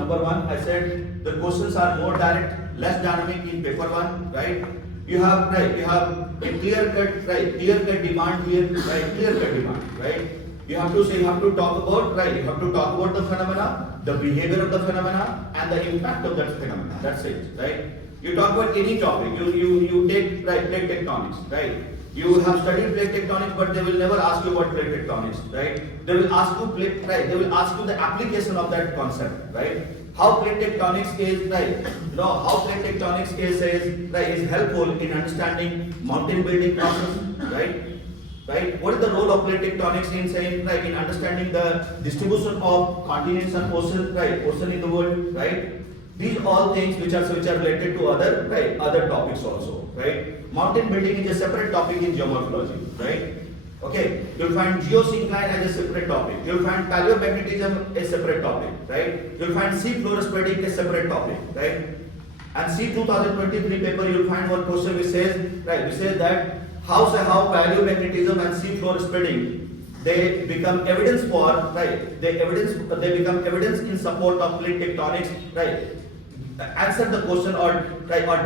number one, I said the questions are more direct, less dynamic in paper one, right? You have a clear cut demand here, right? Clear cut demand, right? You have to talk about the phenomena, the behavior of the phenomena, and the impact of that phenomena. That's it, right? You talk about any topic. You take plate tectonics, right? You have studied plate tectonics, but they will never ask you about plate tectonics, right? They will ask you They will ask you the application of that concept, right? How plate tectonics is how plate tectonics is helpful in understanding mountain building process, right? Right? What is the role of plate tectonics in saying in understanding the distribution of continents and ocean, ocean in the world, right? These all things which are related to other topics also, right? Mountain building is a separate topic in geomorphology, right? Okay, you'll find geosyncline as a separate topic. You'll find paleomagnetism a separate topic, right? You'll find sea floor spreading a separate topic, right? And see 2023 paper, you'll find one question which says that how paleomagnetism and sea floor spreading they become evidence for they become evidence in support of plate tectonics, right? Answer the question or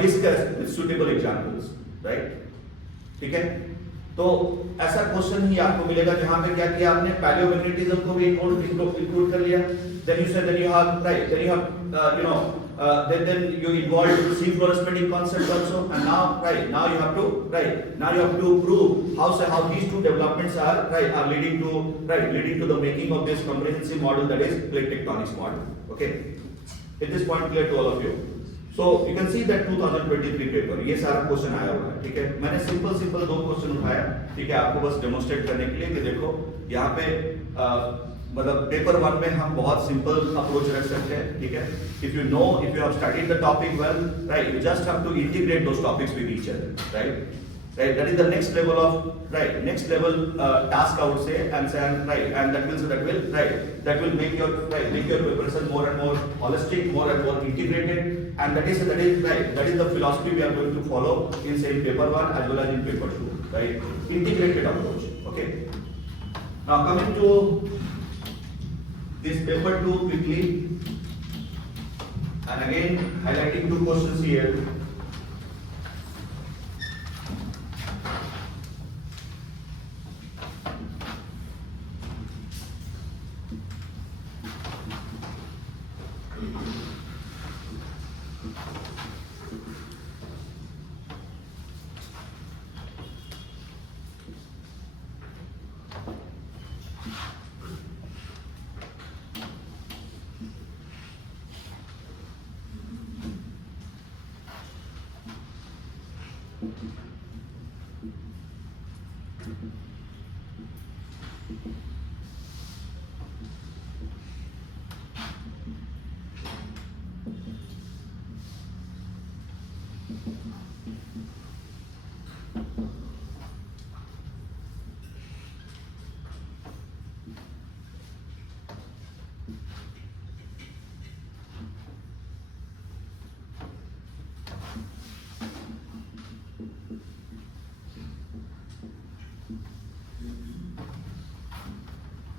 discuss with suitable examples, right? ठीक है, तो ऐसा question ही आपको मिलेगा जहां पे क्या किया आपने पैलियोमैग्नेटिज्म को भी इंक्लूड कर लिया. Then you have then you involve sea floor spreading concept also, and now you have to prove how these two developments are leading to the making of this comprehensive model, that is plate tectonics model. Okay, is this point clear to all of you? So you can see that 2023 paper ये सारा question आया हुआ है, ठीक है. मैंने simple दो question उठाया, ठीक है, आपको बस डेमोंस्ट्रेट करने के लिए कि देखो यहाँ पे मतलब पेपर वन में हम बहुत सिंपल अप्रोच रख सकते हैं, ठीक है. If you have studied the topic well, right, you just have to integrate those topics with each other, right. Right, that is the next level task, I would say, and that will make your preparation more and more holistic, more and more integrated, and that is the philosophy we are going to follow in say paper one as well as in paper two, right? Integrated approach. Okay. Now coming to this paper two quickly, and again highlighting two questions here.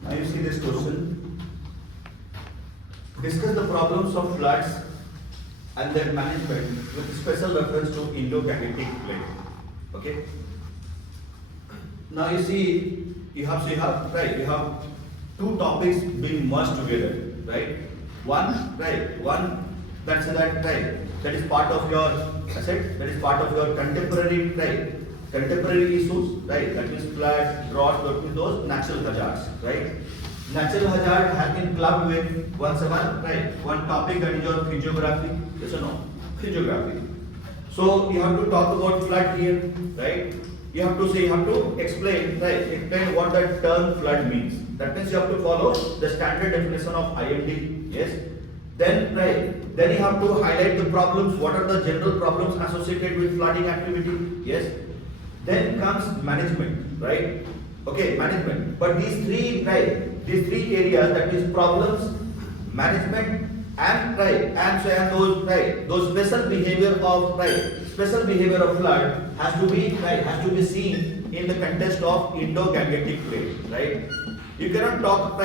Now you see this question. Discuss the problems of floods and their management with special reference to Indo-Gangetic plain. Okay. Now you see you have two topics being merged together, right? One that is part of your contemporary issues, right? That means flood, drought, those natural hazards, right? Natural hazard has been clubbed with one topic, that is your physiography. Yes or no? Physiography. So you have to talk about flood here, right? You have to explain what the term flood means. That means you have to follow the standard definition of IMD. Yes. Then you have to highlight the problems. What are the general problems associated with flooding activity? Yes. Then comes management, right? Okay, management. But these three areas, that is problems, management, and those special behavior of flood has to be seen in the context of Indo-Gangetic plain, right? You cannot talk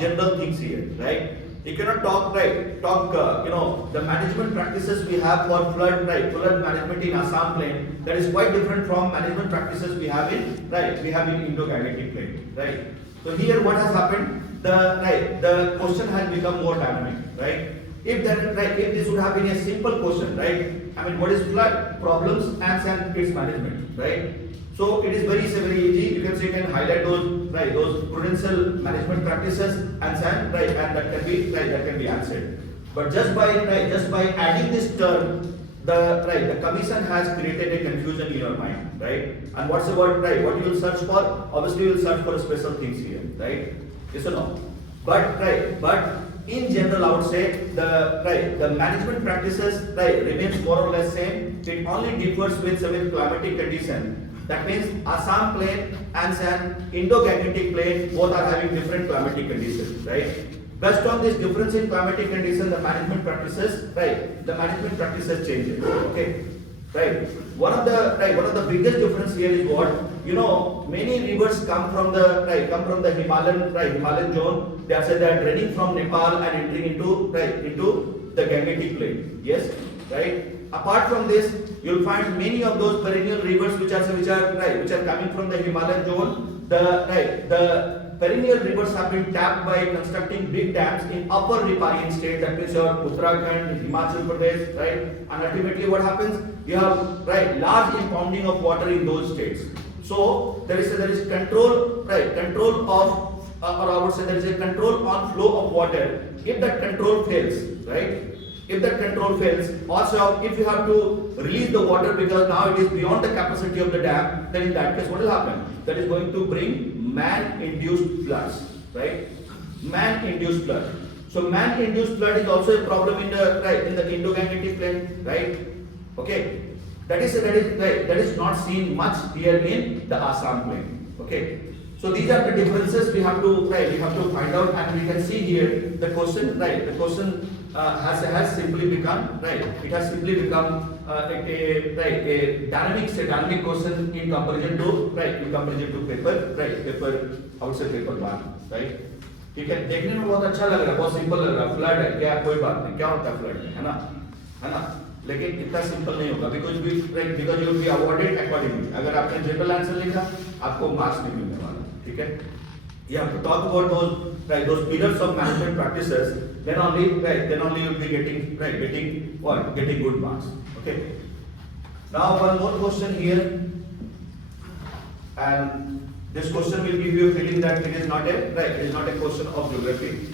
general things here, right? You cannot talk the management practices we have for flood management in Assam plain, that is quite different from management practices we have in Indo-Gangetic plain, right? So here what has happened, the question has become more dynamic, right? If this would have been a simple question, right? I mean, what is flood problems and its management, right? So it is very easy. You can highlight those prudential management practices and that can be answered. But just by adding this term, the commission has created a confusion in your mind, right? And what's the word, right? What you will search for? Obviously, you will search for special things here, right? Yes or no? But in general, I would say the management practices remains more or less same. It only differs with climatic condition. That means Assam plain and Indo-Gangetic plain both are having different climatic conditions, right? Based on this difference in climatic condition, the management practices changes. Okay, right? One of the biggest difference here is what, many rivers come from the Himalayan zone. They are draining from Nepal and entering into the Gangetic plain. Yes, right. Apart from this, you'll find many of those perennial rivers which are coming from the Himalayan zone. The perennial rivers have been tapped by constructing big dams in upper riparian state, that means your Uttarakhand, Himachal Pradesh, right? And ultimately what happens? You have large impounding of water in those states. So there is control of, or I would say there is a control on flow of water. If that control fails, right? If that control fails, also if you have to release the water because now it is beyond the capacity of the dam, then in that case what will happen? That is going to bring man-induced floods, right? Man-induced flood. So man-induced flood is also a problem in the Indo-Gangetic plain, right? Okay, that is not seen much here in the Assam plain. Okay, so these are the differences we have to find out, and we can see here the question, The question has simply become It has simply become a dynamic question in comparison to paper. I would say paper 1, right? ठीक है, देखने में बहुत अच्छा लग रहा है, बहुत सिंपल लग रहा है. फ्लड है क्या, कोई बात नहीं, क्या होता है फ्लड, है ना, लेकिन इतना सिंपल नहीं होगा, because you will be awarded accordingly. अगर आपने जनरल आंसर लिखा, आपको मार्क्स नहीं मिलने वाला, ठीक है? You have to talk about those pillars of management practices. Then only you will be getting good marks. Okay. Now one more question here, and this question will give you a feeling that it is not a question of geography.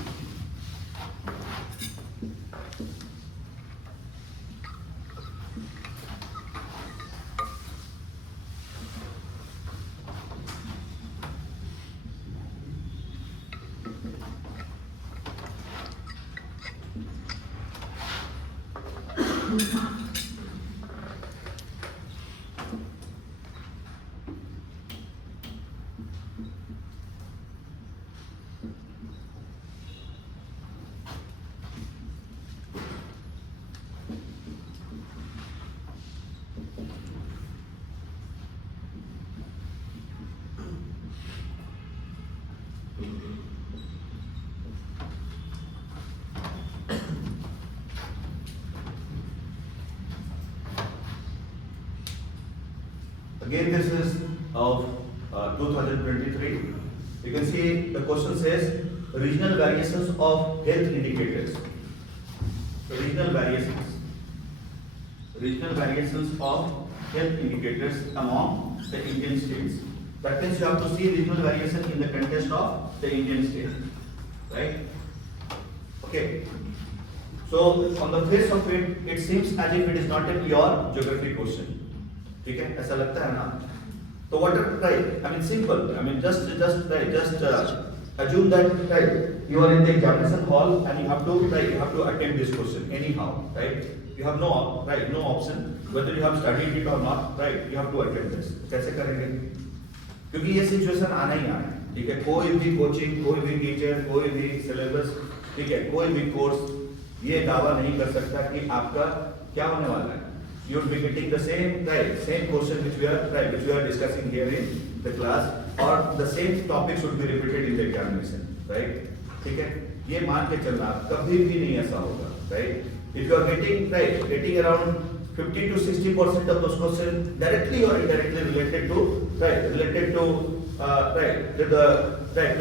Again, this is of 2023. You can see the question says regional variations of health indicators. So regional variations of health indicators among the Indian states. That means you have to see regional variation in the context of the Indian state, right? Okay. So on the face of it, it seems as if it is not a pure geography question. ठीक है, ऐसा लगता है ना? तो what I mean simple. I mean just assume that you are in the examination hall and you have to attempt this question anyhow, right? You have no option whether you have studied it or not, right? You have to attempt this. कैसे करेंगे? क्योंकि ये situation आना ही आना है, ठीक है? कोई भी कोचिंग, कोई भी टीचर, कोई भी सिलेबस, ठीक है, कोई भी कोर्स ये दावा नहीं कर सकता कि आपका क्या होने वाला है. You will be getting the same question which we are discussing here in the class, or the same topics would be repeated in the examination, right? ठीक है? ये मान के चलना कभी भी नहीं ऐसा होगा, right? If you are getting around 50 to 60% of those questions directly or indirectly related to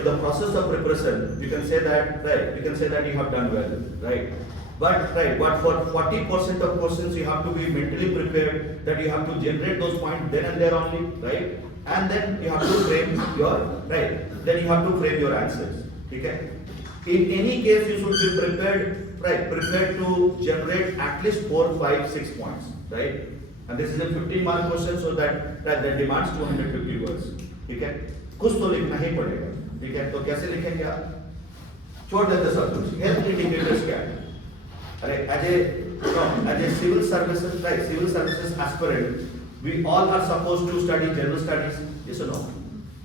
the process of preparation, you can say that you have done well, right? But for 40% of questions you have to be mentally prepared, that you have to generate those points then and there only, right? And then you have to frame your answers. Okay? In any case, you should be prepared to generate at least 4, 5, 6 points, right? And this is a 15-mark question, so that demands 250 words. ठीक है? कुछ तो लिखना ही पड़ेगा. ठीक है? तो कैसे लिखेंगे आप? छोड़ देते सब कुछ. Health indicators क्या है? अरे as a civil services aspirant, we all are supposed to study general studies. Yes or no?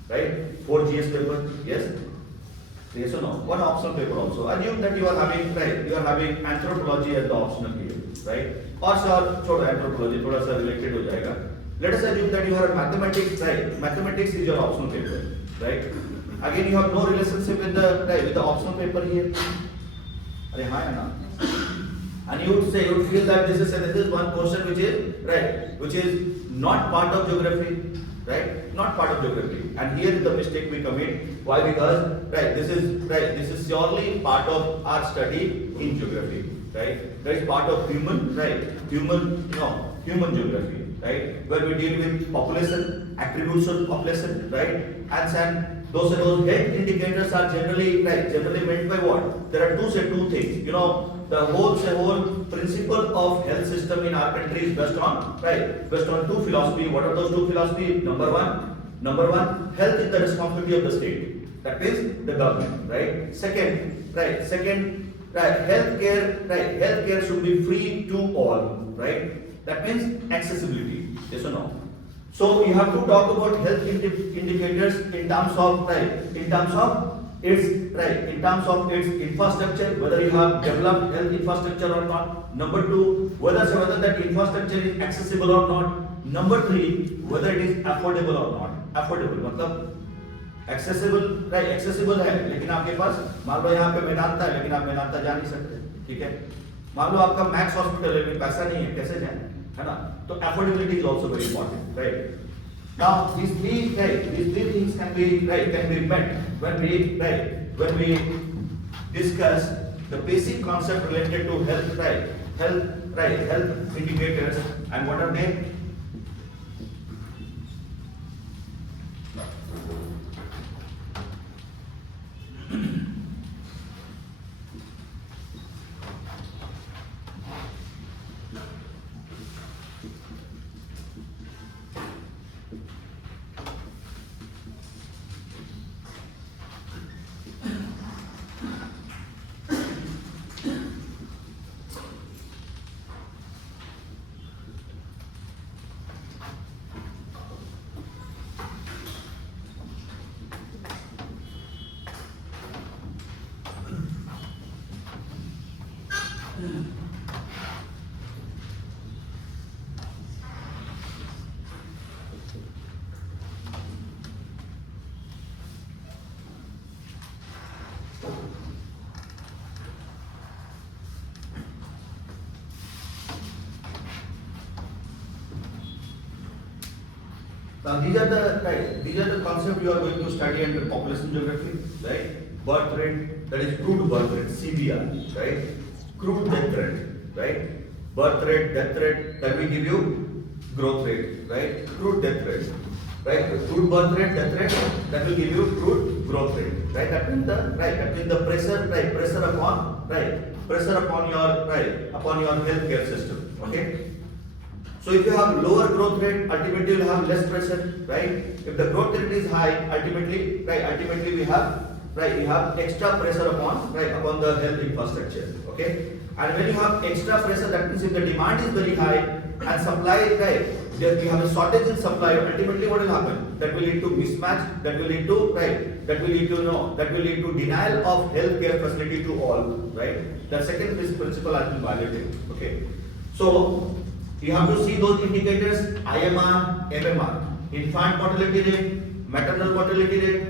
Right? 4 GS paper. Yes. Yes or no? One optional paper also. Assume that you are having anthropology as the optional here, right? Or छोड़ो anthropology, थोड़ा सा related हो जाएगा. Let us assume that you have mathematics, right? Mathematics is your optional paper, right? Again, you have no relationship with the optional paper here. अरे हाँ या ना? And you would feel that this is one question which is not part of geography, right? Not part of geography. And here is the mistake we commit. Why? Because this is surely part of our study in geography, right? That is part of human geography, right? Where we deal with population, attributes of population, right? And those health indicators are generally meant by what? There are two things. The whole principle of health system in our country is based on two philosophy. What are those two philosophies? Number one, health is the responsibility of the state. That means the government, right? Second, healthcare should be free to all, right? That means accessibility. Yes or no? So you have to talk about health indicators in terms of its infrastructure, whether you have developed health infrastructure or not. Number two, whether that infrastructure is accessible or not. Number three, whether it is affordable or not. Affordable मतलब accessible है, लेकिन आपके पास मान लो यहाँ पे मेदांता है, लेकिन आप मेदांता जा नहीं सकते, ठीक है? मान लो आपका मैक्स हॉस्पिटल है, लेकिन पैसा नहीं है, कैसे जाएं? है ना? तो affordability is also very important, right? Now these three things can be met when we discuss the basic concept related to health indicators. And what are they? Now these are the concepts you are going to study under population geography, right? Birth rate, that is crude birth rate, CBR, right? Crude death rate, right? Birth rate, death rate, that will give you growth rate, right? Crude death rate, right? Crude birth rate, death rate, that will give you crude growth rate, right? That means the pressure upon your healthcare system, okay? So if you have lower growth rate, ultimately you will have less pressure, right? If the growth rate is high, ultimately we have extra pressure upon the health infrastructure, okay? And when you have extra pressure, that means if the demand is very high and supply, we have a shortage in supply, ultimately what will happen? That will lead to mismatch, that will lead to denial of healthcare facility to all, right? The second principle has been violated, okay? So you have to see those indicators: IMR, MMR, infant mortality rate, maternal mortality rate.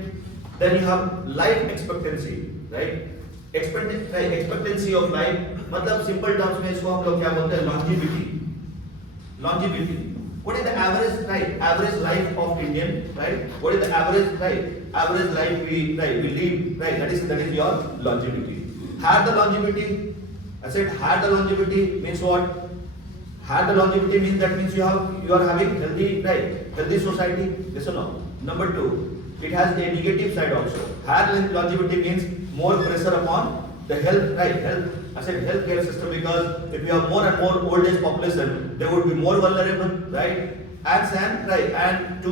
Then you have life expectancy, right? Expectancy of life, मतलब simple terms में इसको हम लोग क्या बोलते हैं, longevity. Longevity, what is the average life of Indian, right? What is the average life we live, right? That is your longevity. Had the longevity, I said had the longevity means what? Had the longevity means that means you are having healthy society, yes or no? Number two, it has a negative side also. Had longevity means more pressure upon the health, health. I said healthcare system because if you have more and more old age population, they would be more vulnerable, right? And to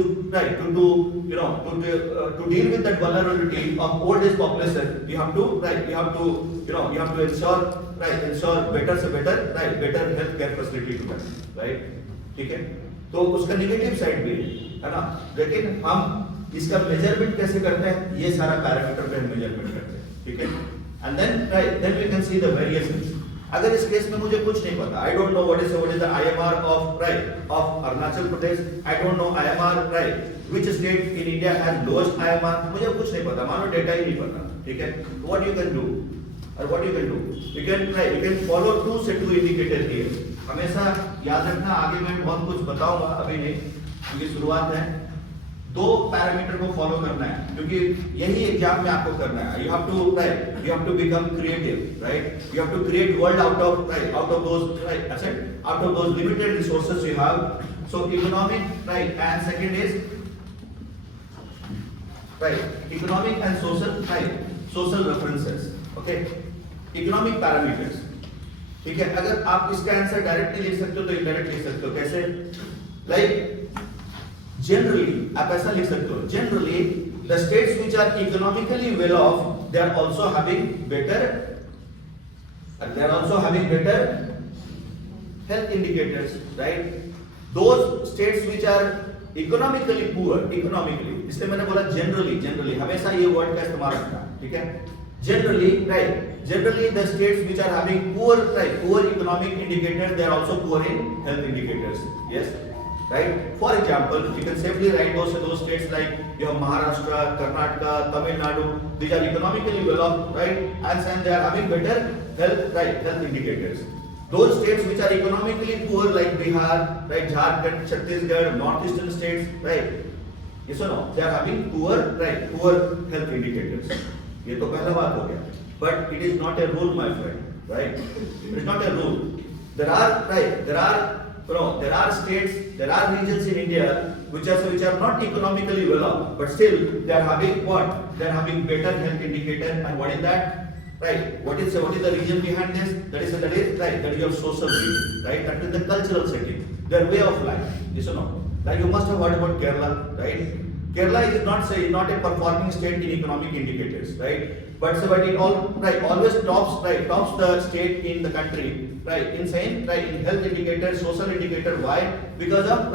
deal with that vulnerability of old age population, you have to ensure better healthcare facility to them, right? ठीक है, तो उसका negative side भी है ना, लेकिन हम इसका मेजरमेंट कैसे करते हैं, ये सारा पैरामीटर पे हम मेजरमेंट करते हैं, ठीक है। And then we can see the variations. अगर इस केस में मुझे कुछ नहीं पता, I don't know what is the IMR of Arunachal Pradesh, I don't know IMR, which state in India has lowest IMR, मुझे कुछ नहीं पता, मानो डेटा ही नहीं पता, ठीक है। What you can do, you can follow two indicators here. हमेशा याद रखना, आगे मैं बहुत कुछ बताऊंगा, अभी नहीं, क्योंकि शुरुआत है। दो पैरामीटर को फॉलो करना है, क्योंकि यही एग्जाम में आपको करना है। You have to become creative, right? You have to create world out of those limited resources you have. So economic, and second is economic and social references, okay? Economic parameters, ठीक है। अगर आप इसका answer directly लिख सकते हो तो indirect लिख सकते हो, कैसे? Generally, आप ऐसा लिख सकते हो, generally the states which are economically well off, they are also having better health indicators, right? Those states which are economically poor, इसलिए मैंने बोला generally, हमेशा ये वर्ड का इस्तेमाल रखना, ठीक है। Generally the states which are having poor economic indicators, they are also poor in health indicators, yes. Right? For example, you can safely write those states like you have Maharashtra, Karnataka, Tamil Nadu. These are economically well off, right? And they are having better health indicators. Those states which are economically poor like Bihar, right, Jharkhand, Chhattisgarh, northeastern states, right? Yes or no? They are having poor health indicators. ये तो पहला बात हो गया. But it is not a rule, my friend, right? It is not a rule. There are states, there are regions in India which are not economically well off, but still they are having what? They are having better health indicator, and what is that? Right? What is the reason behind this? That is your social region, right? That is the cultural setting, their way of life. Yes or no? Like you must have heard about Kerala, right? Kerala is not a performing state in economic indicators, right? But it always tops the state in the country, right? In health indicators, social indicator. Why? Because of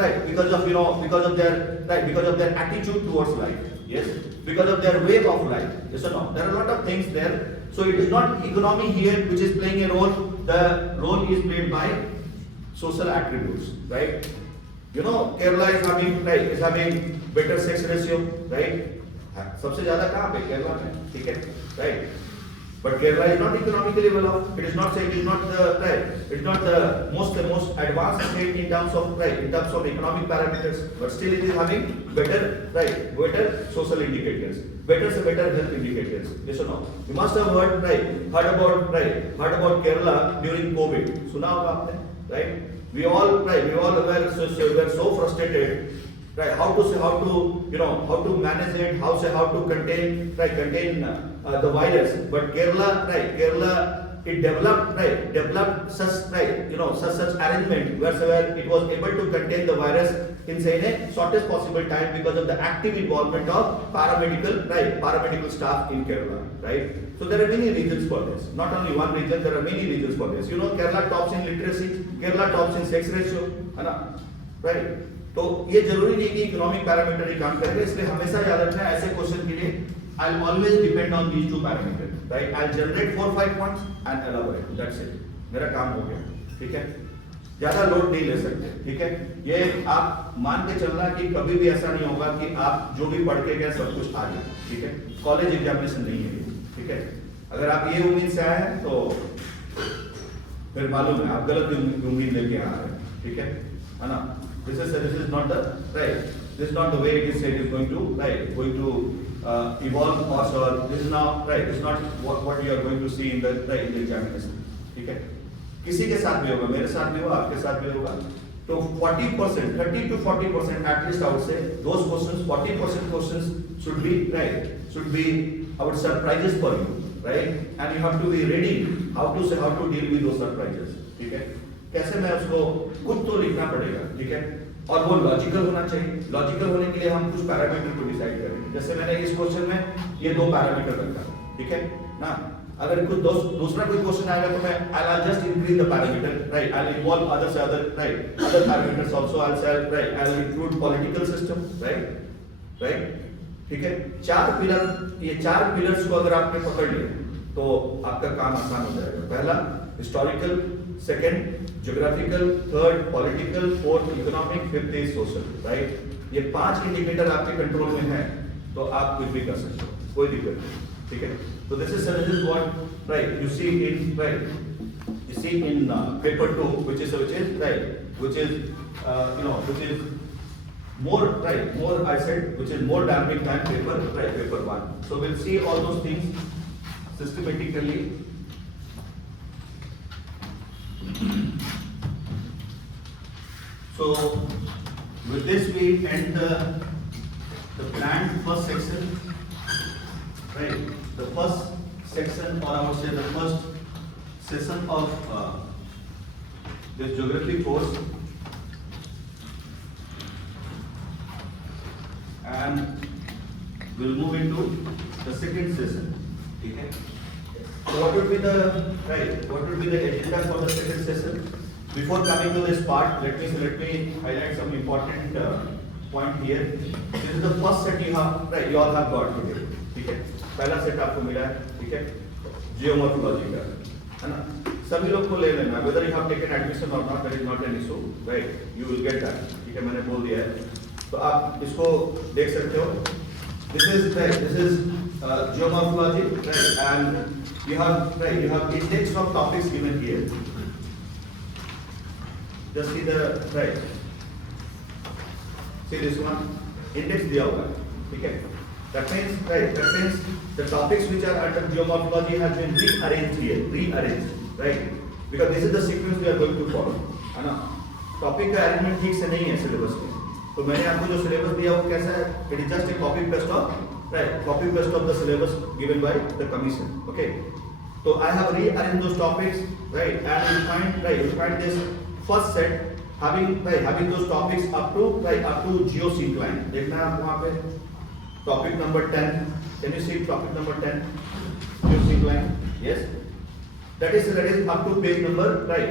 their attitude towards life. Yes, because of their way of life. Yes or no? There are a lot of things there. So it is not economy here which is playing a role. The role is played by social attributes, right? You know, Kerala is having better sex ratio, right? सबसे ज्यादा कहाँ पे? केरला में, ठीक है, right? But Kerala is not economically well off. It is not the most advanced state in terms of economic parameters. But still it is having better social indicators, better health indicators. Yes or no? You must have heard about Kerala during COVID. सुना होगा आपने, right? We all were so frustrated. Right, how to manage it, how to contain the virus. But Kerala it developed such arrangement where it was able to contain the virus in a shortest possible time because of the active involvement of paramedical staff in Kerala, right? So there are many reasons for this. Not only one reason, there are many reasons for this. You know, Kerala tops in literacy, Kerala tops in sex ratio, है ना, right? तो ये जरूरी नहीं कि economic parameter ही काम करेंगे, इसलिए हमेशा याद रखना है ऐसे क्वेश्चन के लिए I'll always depend on these two parameters, right? I'll generate 4-5 points and elaborate. That's it. मेरा काम हो गया, ठीक है? ज्यादा लोड नहीं ले सकते, ठीक है? ये आप मान के चलना कि कभी भी ऐसा नहीं होगा कि आप जो भी पढ़ के गए सब कुछ आ जाए, ठीक है? कॉलेज एग्जामिनेशन नहीं है, ठीक है? अगर आप ये उम्मीद से आए हैं तो फिर मालूम है आप गलत उम्मीद लेके आ रहे हैं, ठीक है ना? This is not the right. This is not the way it is said is going to evolve or this is now right. This is not what you are going to see in the in the examination, ठीक है? किसी के साथ भी होगा, मेरे साथ भी होगा, आपके साथ भी होगा. तो 40%, 30 to 40% at least I would say those questions, 40% questions should be I would surprises for you, right? And you have to be ready how to deal with those surprises, ठीक है? कैसे मैं उसको खुद तो लिखना पड़ेगा, ठीक है? और वो लॉजिकल होना चाहिए. लॉजिकल होने के लिए हम कुछ पैरामीटर को डिसाइड करेंगे. जैसे मैंने इस क्वेश्चन में ये 2 पैरामीटर रखा, ठीक है ना? अगर कुछ दूसरा कोई क्वेश्चन आएगा तो मैं I'll just increase the parameter, right? I'll involve other parameters also. I'll include political system, right? ठीक है? 4 पिलर्स को अगर आपने पकड़ लिया तो आपका काम आसान हो जाएगा. पहला historical, second geographical, third political, fourth economic, fifth is social, right? ये 5 इंडिकेटर आपके कंट्रोल में है तो आप कुछ भी कर सकते हो, कोई दिक्कत नहीं, ठीक है? तो this is what you see in paper 2 which is more I said which is more dynamic than paper 1. So we'll see all those things systematically. So with this we end the planned first section, right? The first section, or I would say the first session of the geography course, and we'll move into the second session. Okay? So what would be the agenda for the second session? Before coming to this part, let me highlight some important point here. This is the first set you all have got today. Okay? पहला set आपको मिला है, ठीक है? Geomorphology का, है ना? सभी लोग को ले लेना. Whether you have taken admission or not, that is not an issue, right? You will get that. ठीक है, मैंने बोल दिया है. तो आप इसको देख सकते हो. This is geomorphology, right? And you have index of topics given here. Just see see this one. Index दिया हुआ है, ठीक है? That means the topics which are under geomorphology have been rearranged here, right? Because this is the sequence we are going to follow, है ना? Topic का arrangement ठीक से नहीं है सिलेबस में. तो मैंने आपको जो सिलेबस दिया वो कैसा है? It is just a copy paste of the syllabus given by the commission. Okay? So I have rearranged those topics, right? And you find this first set having those topics up to geosyncline. देखना आप वहाँ पे topic number 10. Can you see topic number 10? Geosyncline. Yes. That is up to page number 100,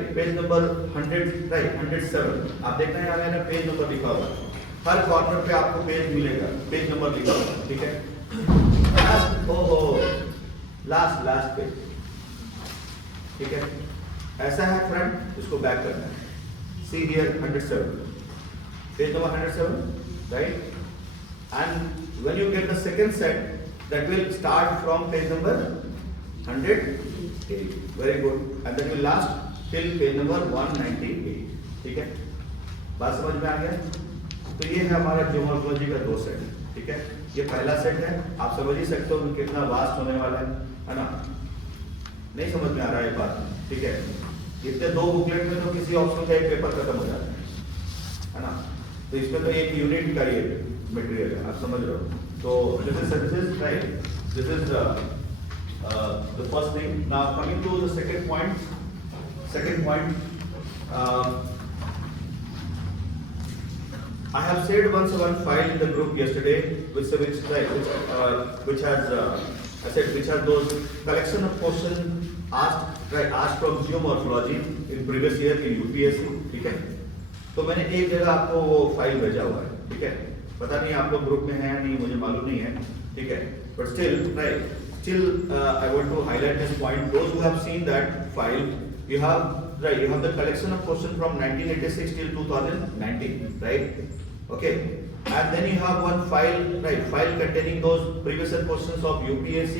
107. आप देखना है यहाँ page number लिखा हुआ है. हर कॉर्नर पे आपको पेज मिलेगा, पेज नंबर लिखा हुआ है, ठीक है? लास्ट पेज, ठीक है? ऐसा है फ्रंट, इसको बैक करना है. See here 107, page number 107, right? And when you get the second set, that will start from page number 108. Very good. And that will last till page number 198. ठीक है? बात समझ में आ गया? तो ये है हमारा जियोमॉर्फोलॉजी का 2 सेट, ठीक है? ये पहला सेट है. आप समझ ही सकते हो कि कितना वास्ट होने वाला है ना? नहीं समझ में आ रहा है बात, ठीक है? इतने 2 बुकलेट में तो किसी ऑप्शन का एक पेपर खत्म हो जाता है ना? तो इसमें तो एक यूनिट का ये मटेरियल है, आप समझ रहे हो? तो this is right. This is the first thing. Now coming to the second point. I have shared one file in the group yesterday, which has those collection of questions asked from geomorphology in previous year in UPSC, ठीक है? तो मैंने एक जगह आपको वो file भेजा हुआ है, ठीक है? पता नहीं आप लोग ग्रुप में हैं नहीं, मुझे मालूम नहीं है, ठीक है? But still I want to highlight this point. Those who have seen that file, you have the collection of questions from 1986 till 2019, right? Okay, and then you have one file containing those previous questions of UPSC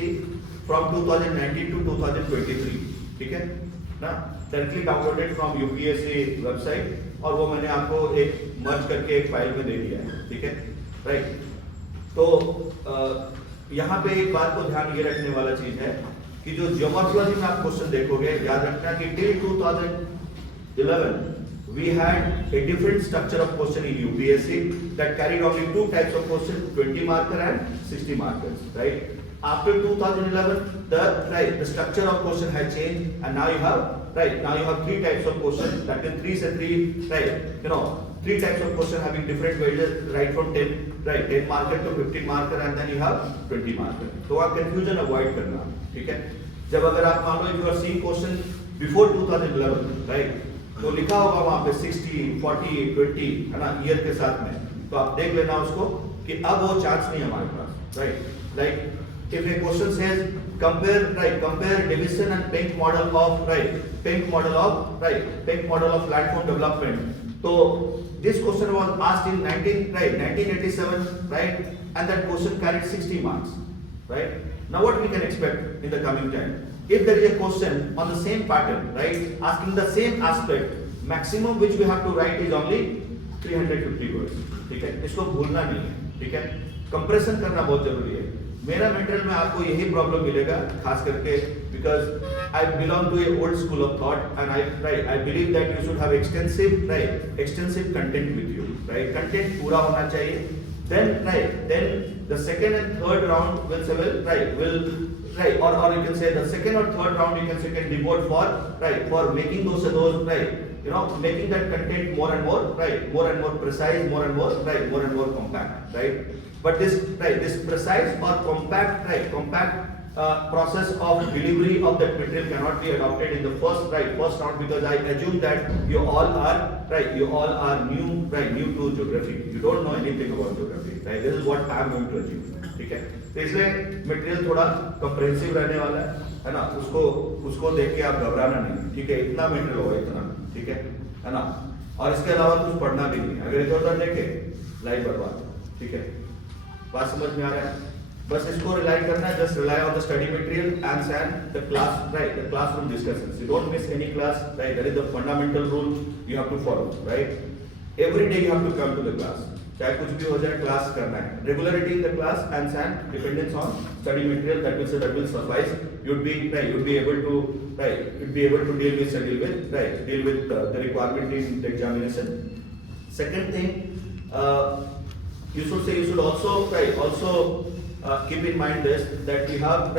from 2019 to 2023, ठीक है ना, directly downloaded from UPSC website, और वो मैंने आपको एक मर्ज करके एक फाइल में दे दिया है, ठीक है, राइट। तो यहाँ पे एक बात को ध्यान ये रखने वाला चीज है कि जो ज्योमेट्री में आप क्वेश्चन देखोगे, याद रखना कि till 2011 we had a different structure of question in UPSC that carried only two types of question, 20 marker and 60 markers, right? After 2011, the structure of question had changed, and now you have three types of question, that is 3 से 3, right? Three types of question having different weights, right from 10 marker to 15 marker, and then you have 20 marker. तो आप confusion avoid करना, ठीक है? जब अगर आप मान लो if you are seeing question before 2011, right? तो लिखा होगा वहां पे 60, 40, 20, है ना, ईयर के साथ में, तो आप देख लेना उसको कि अब वो चांस नहीं हमारे पास, right? Like if a question says compare division and pink model of platform development, तो this question was asked in 1987, right? And that question carried 60 marks, right? Now what we can expect in the coming time? If there is a question on the same pattern, right, asking the same aspect, maximum which we have to write is only 350 words, ठीक है? इसको भूलना नहीं है, ठीक है? Compression करना बहुत जरूरी है। मेरा मेंटल में आपको यही प्रॉब्लम मिलेगा, खास करके because I belong to a old school of thought, and I believe that you should have extensive content with you, right? Content पूरा होना चाहिए. Then the second and third round will or you can say the second or third round you can devote for making those making that content more and more precise, more and more compact, right? But this precise or compact process of delivery of that material cannot be adopted in the first round, because I assume that you all are new to geography. You don't know anything about geography, right? This is what I am going to achieve, ठीक है? तो इसलिए material थोड़ा comprehensive रहने वाला है ना, उसको देख के आप घबराना नहीं, ठीक है? इतना मटेरियल होगा, इतना, ठीक है ना? और इसके अलावा कुछ पढ़ना भी नहीं, अगर इधर उधर देखे लाइफ बर्बाद, ठीक है? बात समझ में आ रहा है? बस इसको रिलाई करना है, just rely on the study material and the classroom discussions. You don't miss any class, right? That is the fundamental rule you have to follow, right? Every day you have to come to the class. चाहे कुछ भी हो जाए, class करना है. Regularity in the class and dependence on study material, that will suffice. You'd be able to deal with the requirement in the examination. Second thing, you should also keep in mind this, that you have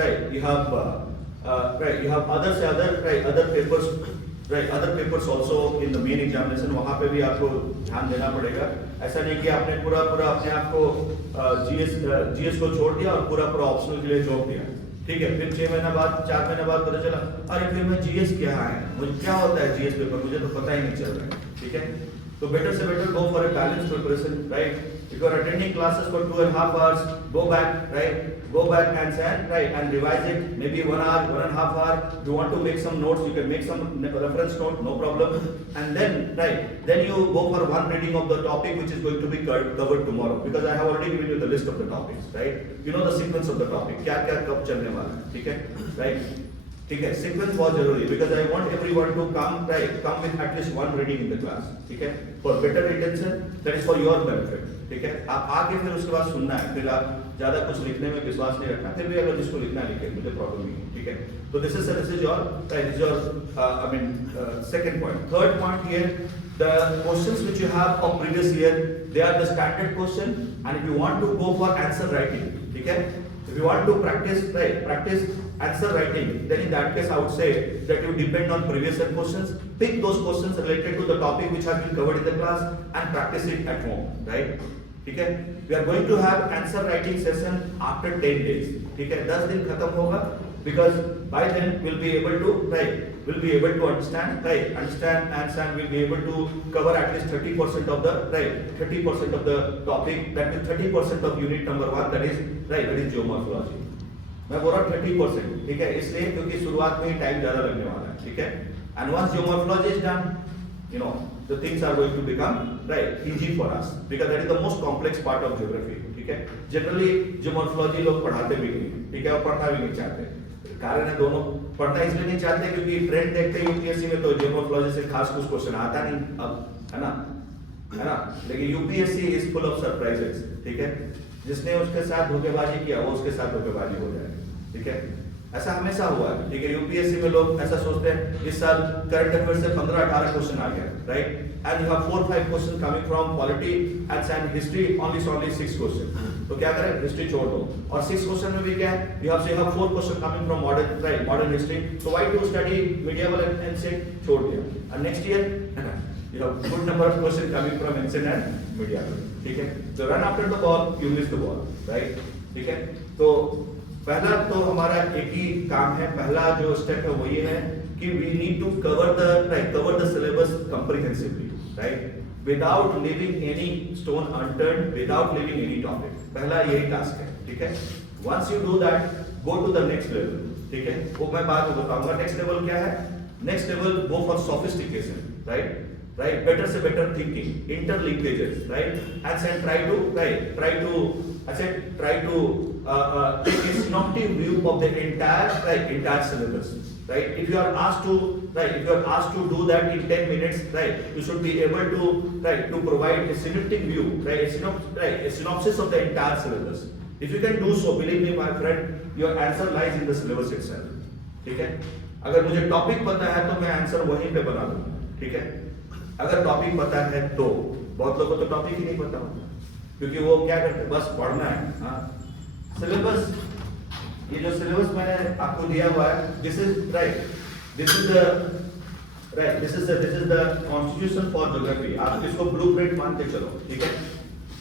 other papers also in the main examination. वहाँ पे भी आपको ध्यान देना पड़ेगा. ऐसा नहीं कि आपने पूरा अपने आप को GS को छोड़ दिया और पूरा ऑप्शनल के लिए छोड़ दिया, ठीक है? फिर 4 महीने बाद पता चला, अरे फिर मैं GS क्या है, मुझे क्या होता है GS पेपर, मुझे तो पता ही नहीं चल रहा है, ठीक है? तो better go for a balanced preparation, right? If you are attending classes for 2.5 hours, go back and revise it, maybe 1 hour, 1.5 hour. If you want to make some notes, you can make some reference note, no problem. And then you go for one reading of the topic which is going to be covered tomorrow, because I have already given you the list of the topics, right? You know the sequence of the topic, क्या कब चलने वाला है, ठीक है? Right? ठीक है? Sequence बहुत जरूरी है, because I want everyone to come with at least one reading in the class, ठीक है? For better retention, that is for your benefit, ठीक है? आप आके फिर उसके बाद सुनना है, फिर आप ज्यादा कुछ लिखने में विश्वास नहीं रखना, फिर भी अगर जिसको लिखना लिखे, मुझे प्रॉब्लम नहीं है, ठीक है? तो this is your second point. Third point here, the questions which you have of previous year, they are the standard question, and if you want to go for answer writing, ठीक है? If you want to practice answer writing, then in that case I would say that you depend on previous year questions. Pick those questions related to the topic which have been covered in the class and practice it at home, right? ठीक है? We are going to have answer writing session after 10 days, ठीक है? 10 दिन खत्म होगा, because by then we'll be able to understand, and we'll be able to cover at least 30% of the topic, that is 30% of unit number 1, that is geomorphology. मैं बोल रहा हूँ 30%, ठीक है? इसलिए क्योंकि शुरुआत में ही टाइम ज्यादा लगने वाला है, ठीक है? And once geomorphology is done, the things are going to become easy for us, because that is the most complex part of geography, ठीक है? Generally geomorphology लोग पढ़ाते भी नहीं, ठीक है? और पढ़ना भी नहीं चाहते. कारण है दोनों पढ़ना इसलिए नहीं चाहते क्योंकि ट्रेंड देखते हैं यूपीएससी में तो जियोमॉर्फोलॉजी से खास कुछ क्वेश्चन आता नहीं अब, है ना, लेकिन UPSC is full of surprises, ठीक है, जिसने उसके साथ धोखेबाजी किया वो उसके साथ धोखेबाजी हो जाए, ठीक है, ऐसा हमेशा हुआ है, ठीक है, यूपीएससी में लोग ऐसा सोचते हैं इस साल करंट अफेयर से 15-18 क्वेश्चन आ गया, right, and you have 4-5 question coming from polity and history only 6 question, तो क्या करें, हिस्ट्री छोड़ दो, और 6 क्वेश्चन में भी क्या है, you have 4 question coming from modern, right, modern history, so why to study medieval and ancient, छोड़ दिया, and next year you have good number of questions coming from ancient and medieval, ठीक है, so run after the ball, you miss the ball, right, ठीक है, तो पहला तो हमारा एक ही काम है, पहला जो स्टेप है वो ये है कि we need to cover the syllabus comprehensively, right, without leaving any stone unturned, without leaving any topic, पहला यही टास्क है, ठीक है, once you do that go to the next level, ठीक है, वो मैं बाद में बताऊंगा नेक्स्ट लेवल क्या है, next level go for sophistication, right, better से better thinking, interlinkages, right, and try to take a synoptic view of the entire syllabus, right, if you are asked to do that in 10 minutes, right, you should be able to provide a synoptic view, right, a synopsis of the entire syllabus. If you can do so, believe me my friend, your answer lies in the syllabus itself, ठीक है, अगर मुझे topic पता है तो मैं answer वहीं पे बना दूंगा, ठीक है, अगर टॉपिक पता है तो, बहुत लोगों को तो टॉपिक ही नहीं पता होता, क्योंकि वो क्या करते हैं, बस पढ़ना है, हाँ, सिलेबस, ये जो सिलेबस मैंने आपको दिया हुआ है, this is the constitution for geography, आप इसको ब्लूप्रिंट मान के चलो, ठीक है,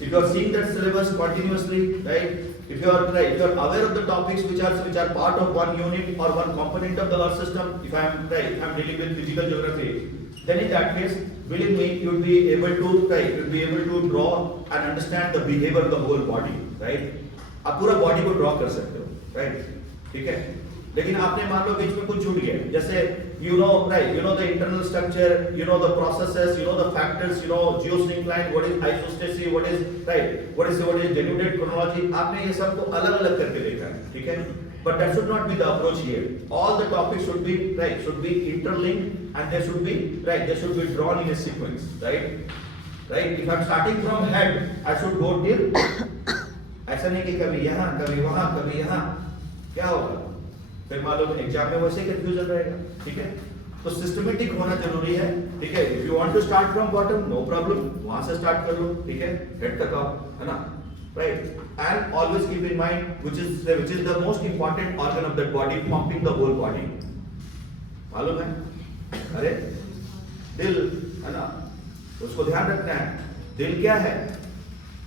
if you are seeing that syllabus continuously, right, if you are aware of the topics which are part of one unit or one component of the earth system, if I am dealing with physical geography, then in that case, believe me, you will be able to draw and understand the behavior of the whole body, right, आप पूरा body को draw कर सकते हो, right, ठीक है, लेकिन आपने मान लो बीच में कुछ छूट गया, जैसे you know the internal structure, you know the processes, you know the factors, you know geosyncline, what is isostasy, what is denuded chronology, आपने ये सब को अलग अलग करके देखा है, ठीक है, but that should not be the approach here, all the topics should be interlinked and they should be drawn in a sequence, right, if I'm starting from head, I should go till, ऐसा नहीं कि कभी यहाँ कभी वहाँ कभी यहाँ, क्या होगा, फिर मालूम एग्जाम में वैसे कंफ्यूजन रहेगा, ठीक है, तो सिस्टमेटिक होना जरूरी है, ठीक है, if you want to start from bottom no problem, वहां से स्टार्ट कर लो, ठीक है, हेड तक आओ, है ना, right, and always keep in mind which is the most important organ of that body, pumping the whole body, मालूम है, अरे दिल, है ना, उसको ध्यान रखना है, दिल क्या है,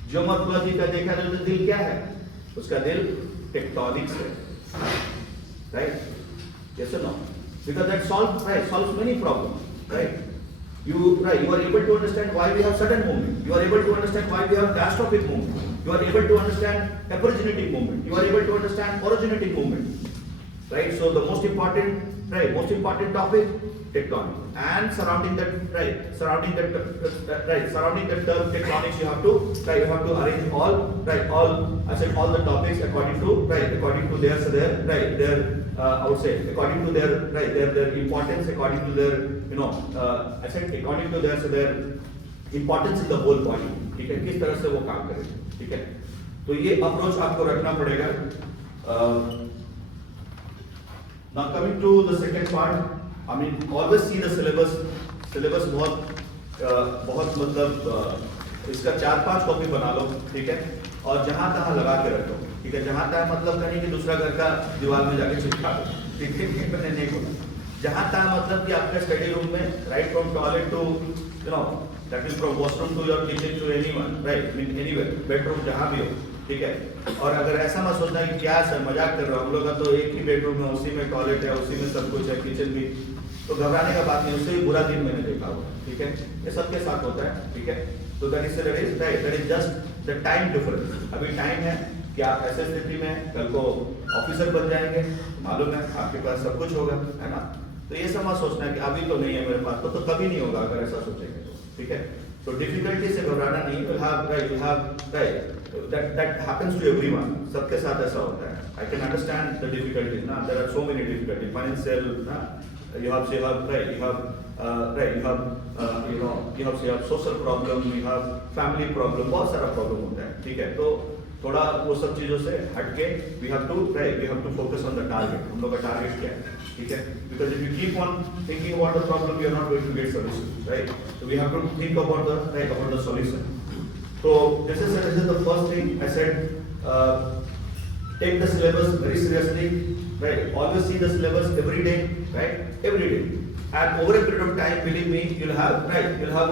जियोमॉर्फोलॉजी का देखा जाए तो दिल क्या है, उसका दिल टेक्टोनिक्स है, right, yes or no, because that solves many problems, right, you are able to understand why we have sudden movement, you are able to understand why we have diastrophic movement, you are able to understand epigenetic movement, you are able to understand orogenic movement, right, so the most important topic, tectonic, and surrounding that term tectonics, you have to arrange all the topics according to their I would say according to their importance, according to their according to their importance in the whole body, ठीक है, किस तरह से वो काम करेगा, ठीक है, तो ये अप्रोच आपको रखना पड़ेगा. Now coming to the second part, I mean always see the syllabus बहुत मतलब इसका 4-5 कॉपी बना लो, ठीक है, और जहां तहां लगा के रखो, ठीक है, जहां तहां मतलब का नहीं कि दूसरा घर का दीवार में जाके चिपका दो, ठीक है, मैंने नहीं बोला, जहां तहां मतलब कि आपके स्टडी रूम में, right from toilet to that is from washroom to your kitchen to anyone, right, mean anywhere, bedroom जहां भी हो, ठीक है, और अगर ऐसा मत सोचना कि क्या सर मजाक कर रहा हूँ, हम लोग का तो एक ही बेडरूम है, उसी में टॉयलेट है, उसी में सब कुछ है, किचन भी, तो घबराने का बात नहीं, उससे भी बुरा दिन मैंने देखा हुआ, ठीक है, ये सबके साथ होता है, ठीक है, तो that is just the time difference, अभी टाइम है कि आप ऐसे स्थिति में कल को ऑफिसर बन जाएंगे, मालूम है आपके पास सब कुछ होगा, है ना, तो ये सब मत सोचना कि अभी तो नहीं है मेरे पास, तो कभी नहीं होगा अगर ऐसा सोचेंगे तो, ठीक है, So difficulty से घबराना नहीं, you'll have right, that happens to everyone, सबके साथ ऐसा होता है. I can understand the difficulties ना, there are so many difficulties, financial ना, you have social problem, you have family problem, बहुत सारा problem होता है, ठीक है. तो थोड़ा वो सब चीजों से हटके we have to focus on the target. हम लोग का target क्या है, ठीक है? Because if you keep on thinking about the problem, you are not going to get solution, right? So we have to think about the solution. So this is the first thing I said. Take the syllabus very seriously, right? Always see the syllabus every day, right? Every day. And over a period of time, believe me, you'll have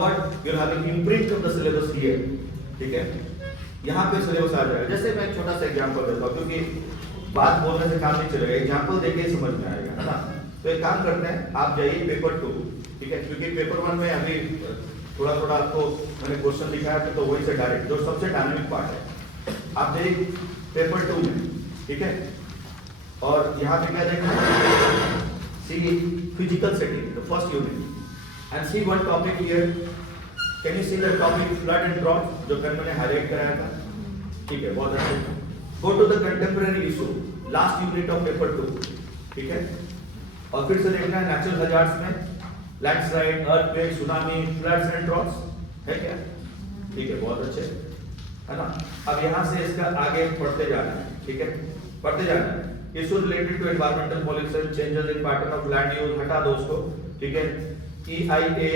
what? You'll have an imprint of the syllabus here, ठीक है? यहाँ पे syllabus आ जाएगा. जैसे मैं एक छोटा सा एग्जांपल देता हूँ, क्योंकि बात बोलने से काम नहीं चलेगा, एग्जांपल देके समझ में आएगा, है ना? तो एक काम करते हैं, आप जाइए पेपर 2, ठीक है? क्योंकि पेपर 1 में अभी थोड़ा आपको मैंने क्वेश्चन लिखा है, तो वही से डायरेक्ट जो सबसे डायनामिक पार्ट है, आप जाइए पेपर 2 में, ठीक है? और यहाँ पे क्या देखना है? See physical setting, the first unit, and see one topic here. Can you see the topic flood and drought, जो कल मैंने हाईलाइट कराया था, ठीक है? बहुत अच्छे. Go to the contemporary issue, last unit of paper 2, ठीक है? और फिर से देखना है नेचुरल हजार्ड्स में landslide, earthquake, tsunami, floods and droughts, है क्या? ठीक है, बहुत अच्छे, है ना? अब यहाँ से इसका आगे पढ़ते जाना है, ठीक है? पढ़ते जाना है. Issue related to environmental pollution, changes in pattern of land use, हटा दो उसको, ठीक है? EIA,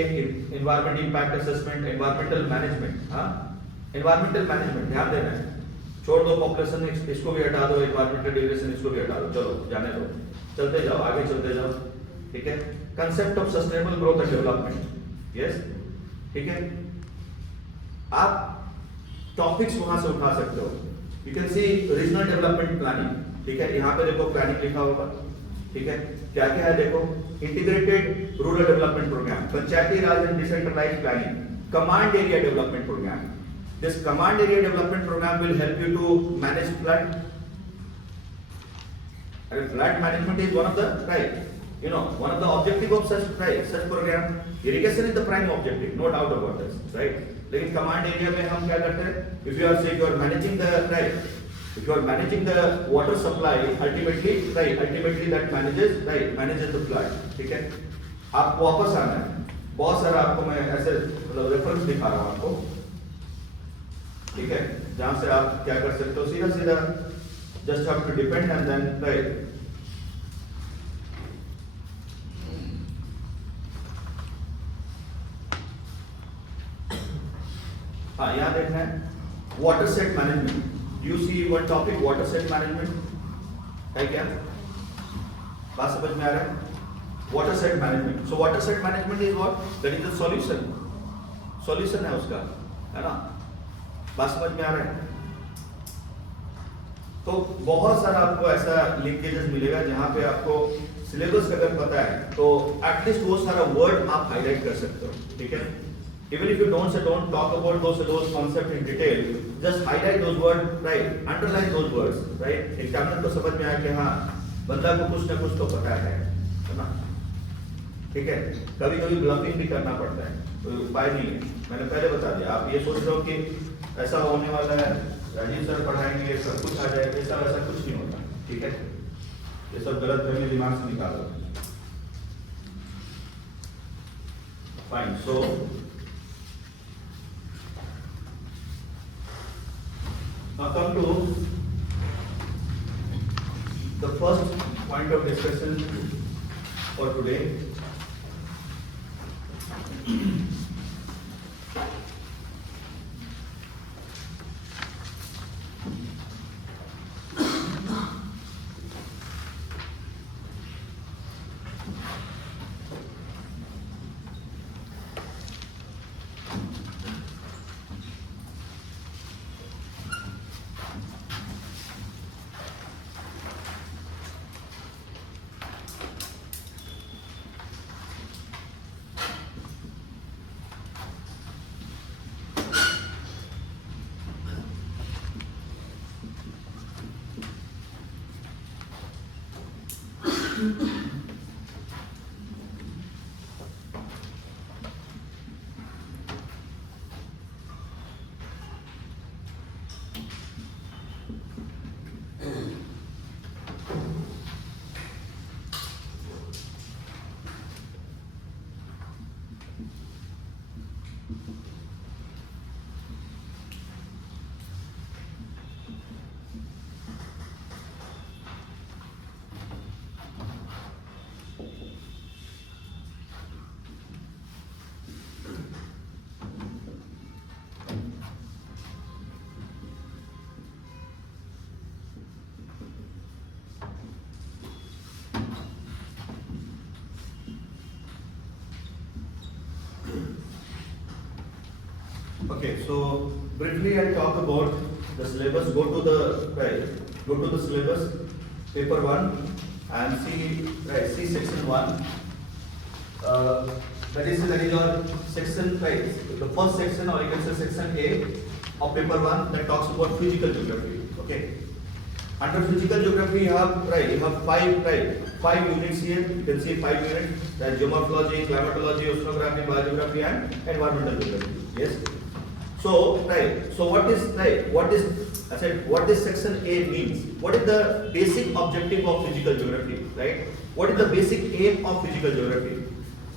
environment impact assessment, environmental management, हाँ, एनवायरमेंटल मैनेजमेंट ध्यान देना है. छोड़ दो पॉपुलेशन, इसको भी हटा दो, एनवायरमेंटल ड्यूरेशन इसको भी हटा दो, चलो जाने दो, चलते जाओ, आगे चलते जाओ, ठीक है? Concept of sustainable growth and development, yes, ठीक है? आप टॉपिक्स वहां से उठा सकते हो. You can see regional development planning, ठीक है? यहाँ पे देखो प्लानिंग लिखा होगा, ठीक है? क्या क्या है देखो, integrated rural development programme, Panchayati Raj and decentralised planning, command area development programme. This command area development programme will help you to manage flood. Flood management is one of the objective of such program. Irrigation is the prime objective, no doubt about this, right? लेकिन command area में हम क्या करते हैं? If you are managing the water supply, ultimately that manages the flood, ठीक है? आप वापस आना है. बहुत सारा आपको मैं ऐसे रेफरेंस दिखा रहा हूँ आपको, ठीक है? जहाँ से आप क्या कर सकते हो, सीधा just have to depend and then right. हाँ, यहाँ देखना है watershed management. You see one topic watershed management है क्या? बात समझ में आ रहा है? Watershed management. So watershed management is what? That is the solution है उसका, है ना? बात समझ में आ रहा है? तो बहुत सारा आपको ऐसा लिंकेजेस मिलेगा जहां पे आपको सिलेबस अगर पता है तो एटलीस्ट वो सारा वर्ड आप हाईलाइट कर सकते हो, ठीक है? Even if you don't talk about those concepts in detail, just highlight those words, right? Underline those words, right? Examiner को समझ में आया कि हाँ, बंदा को कुछ ना कुछ तो पता है ना? ठीक है? कभी ब्लफिंग भी करना पड़ता है, तो उपाय नहीं है. मैंने पहले बता दिया. आप ये सोच रहे हो कि ऐसा होने वाला है, राजीव सर पढ़ाएंगे, सब कुछ आ जाएगा, ऐसा वैसा कुछ नहीं होता, ठीक है? ये सब गलत फहमी दिमाग से निकालो. Fine. So now come to the first point of discussion for today. Okay, so briefly I'll talk about the syllabus. Go to the syllabus, paper 1, and see section 1. That is your section, the first section, or you can say section A of paper 1, that talks about physical geography. Okay. Under physical geography, you have five units here. You can see 5 units: that geomorphology, climatology, oceanography, biogeography, and environmental geography. Yes. So what is section A means? What is the basic objective of physical geography? Right? What is the basic aim of physical geography?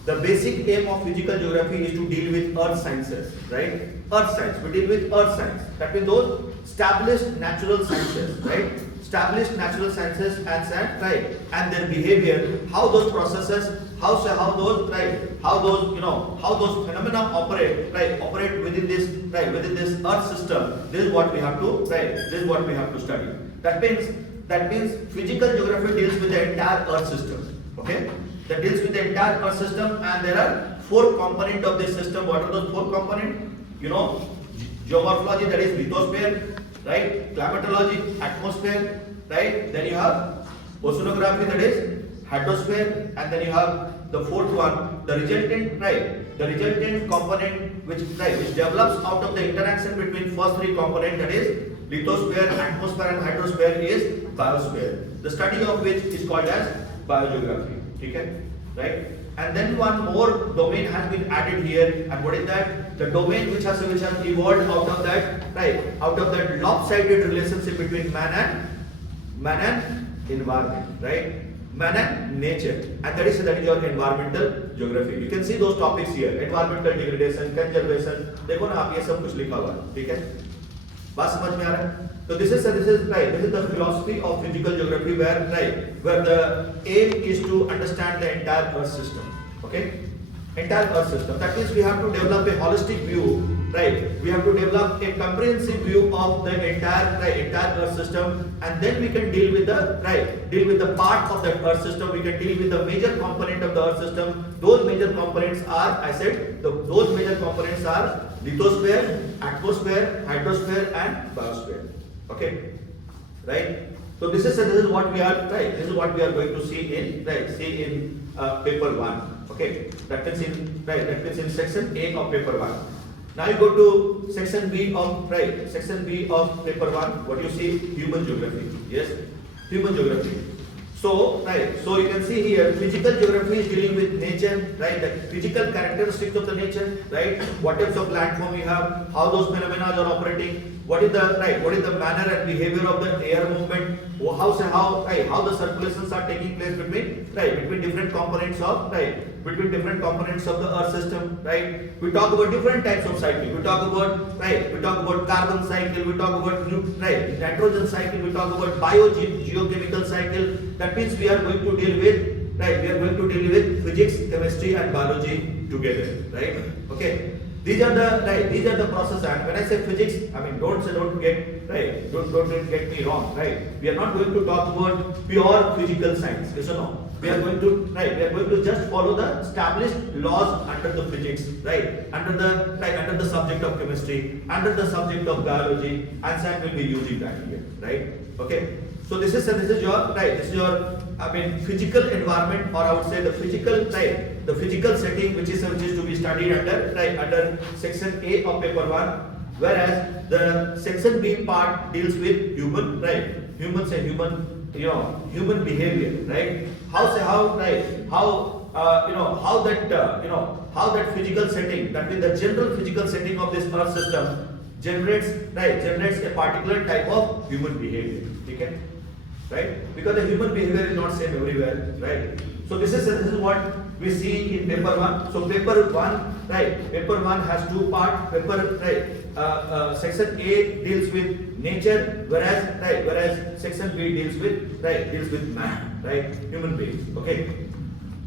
The basic aim of physical geography is to deal with earth sciences, right? Earth science. We deal with earth science. That means those established natural sciences, right? Established natural sciences and their behavior, how those processes, how those phenomena operate within this earth system. This is what we have to study. That means physical geography deals with the entire earth system. Okay? That deals with the entire earth system, and there are 4 components of this system. What are those 4 components? Geomorphology, that is lithosphere, right? Climatology, atmosphere, right? Then you have oceanography, that is hydrosphere, and then you have the 4th one, the resultant component which develops out of the interaction between first 3 components, that is lithosphere, atmosphere, and hydrosphere, is biosphere. The study of which is called as biogeography. Okay, right? And then one more domain has been added here, and what is that? The domain which has evolved out of that lopsided relationship between man and environment, right? Man and nature, and that is your environmental geography. You can see those topics here: environmental degradation, conservation. देखो ना आप, ये सब कुछ लिखा हुआ है, ठीक है? बात समझ में आ रहा है? So this is the philosophy of physical geography, where the aim is to understand the entire earth system. Okay, entire earth system. That means we have to develop a holistic view, right? We have to develop a comprehensive view of the entire earth system, and then we can deal with the part of that earth system. We can deal with the major component of the earth system. Those major components are, those major components are lithosphere, atmosphere, hydrosphere, and biosphere. Okay, right? So this is what we are going to see in paper 1. Okay, that means in section A of paper 1. Now you go to section B of paper 1. What you see? Human geography. Yes, human geography. So you can see here, physical geography is dealing with nature, right? The physical characteristics of the nature, right? What types of landform you have, how those phenomena are operating, what is the manner and behavior of the air movement, how the circulations are taking place between different components of the earth system, right? We talk about different types of cycle. We talk about carbon cycle, we talk about nitrogen cycle, we talk about geochemical cycle. That means we are going to deal with physics, chemistry, and biology together, right? Okay. These are the process, and when I say physics, I mean don't get me wrong, right? We are not going to talk about pure physical science, yes or no? We are going to just follow the established laws under the physics, right? Under the subject of chemistry, under the subject of biology, and Sam will be using that here, right? Okay. So this is your physical environment, or I would say the physical setting which is to be studied under section A of paper 1, whereas the section B part deals with human behavior, right? How that physical setting, that means the general physical setting of this earth system generates a particular type of human behavior, okay? Right? Because the human behavior is not same everywhere, right? So this is what we see in paper 1. So paper 1, right, paper 1 has two parts. Section A deals with nature, whereas section B deals with man, right, human beings. Okay.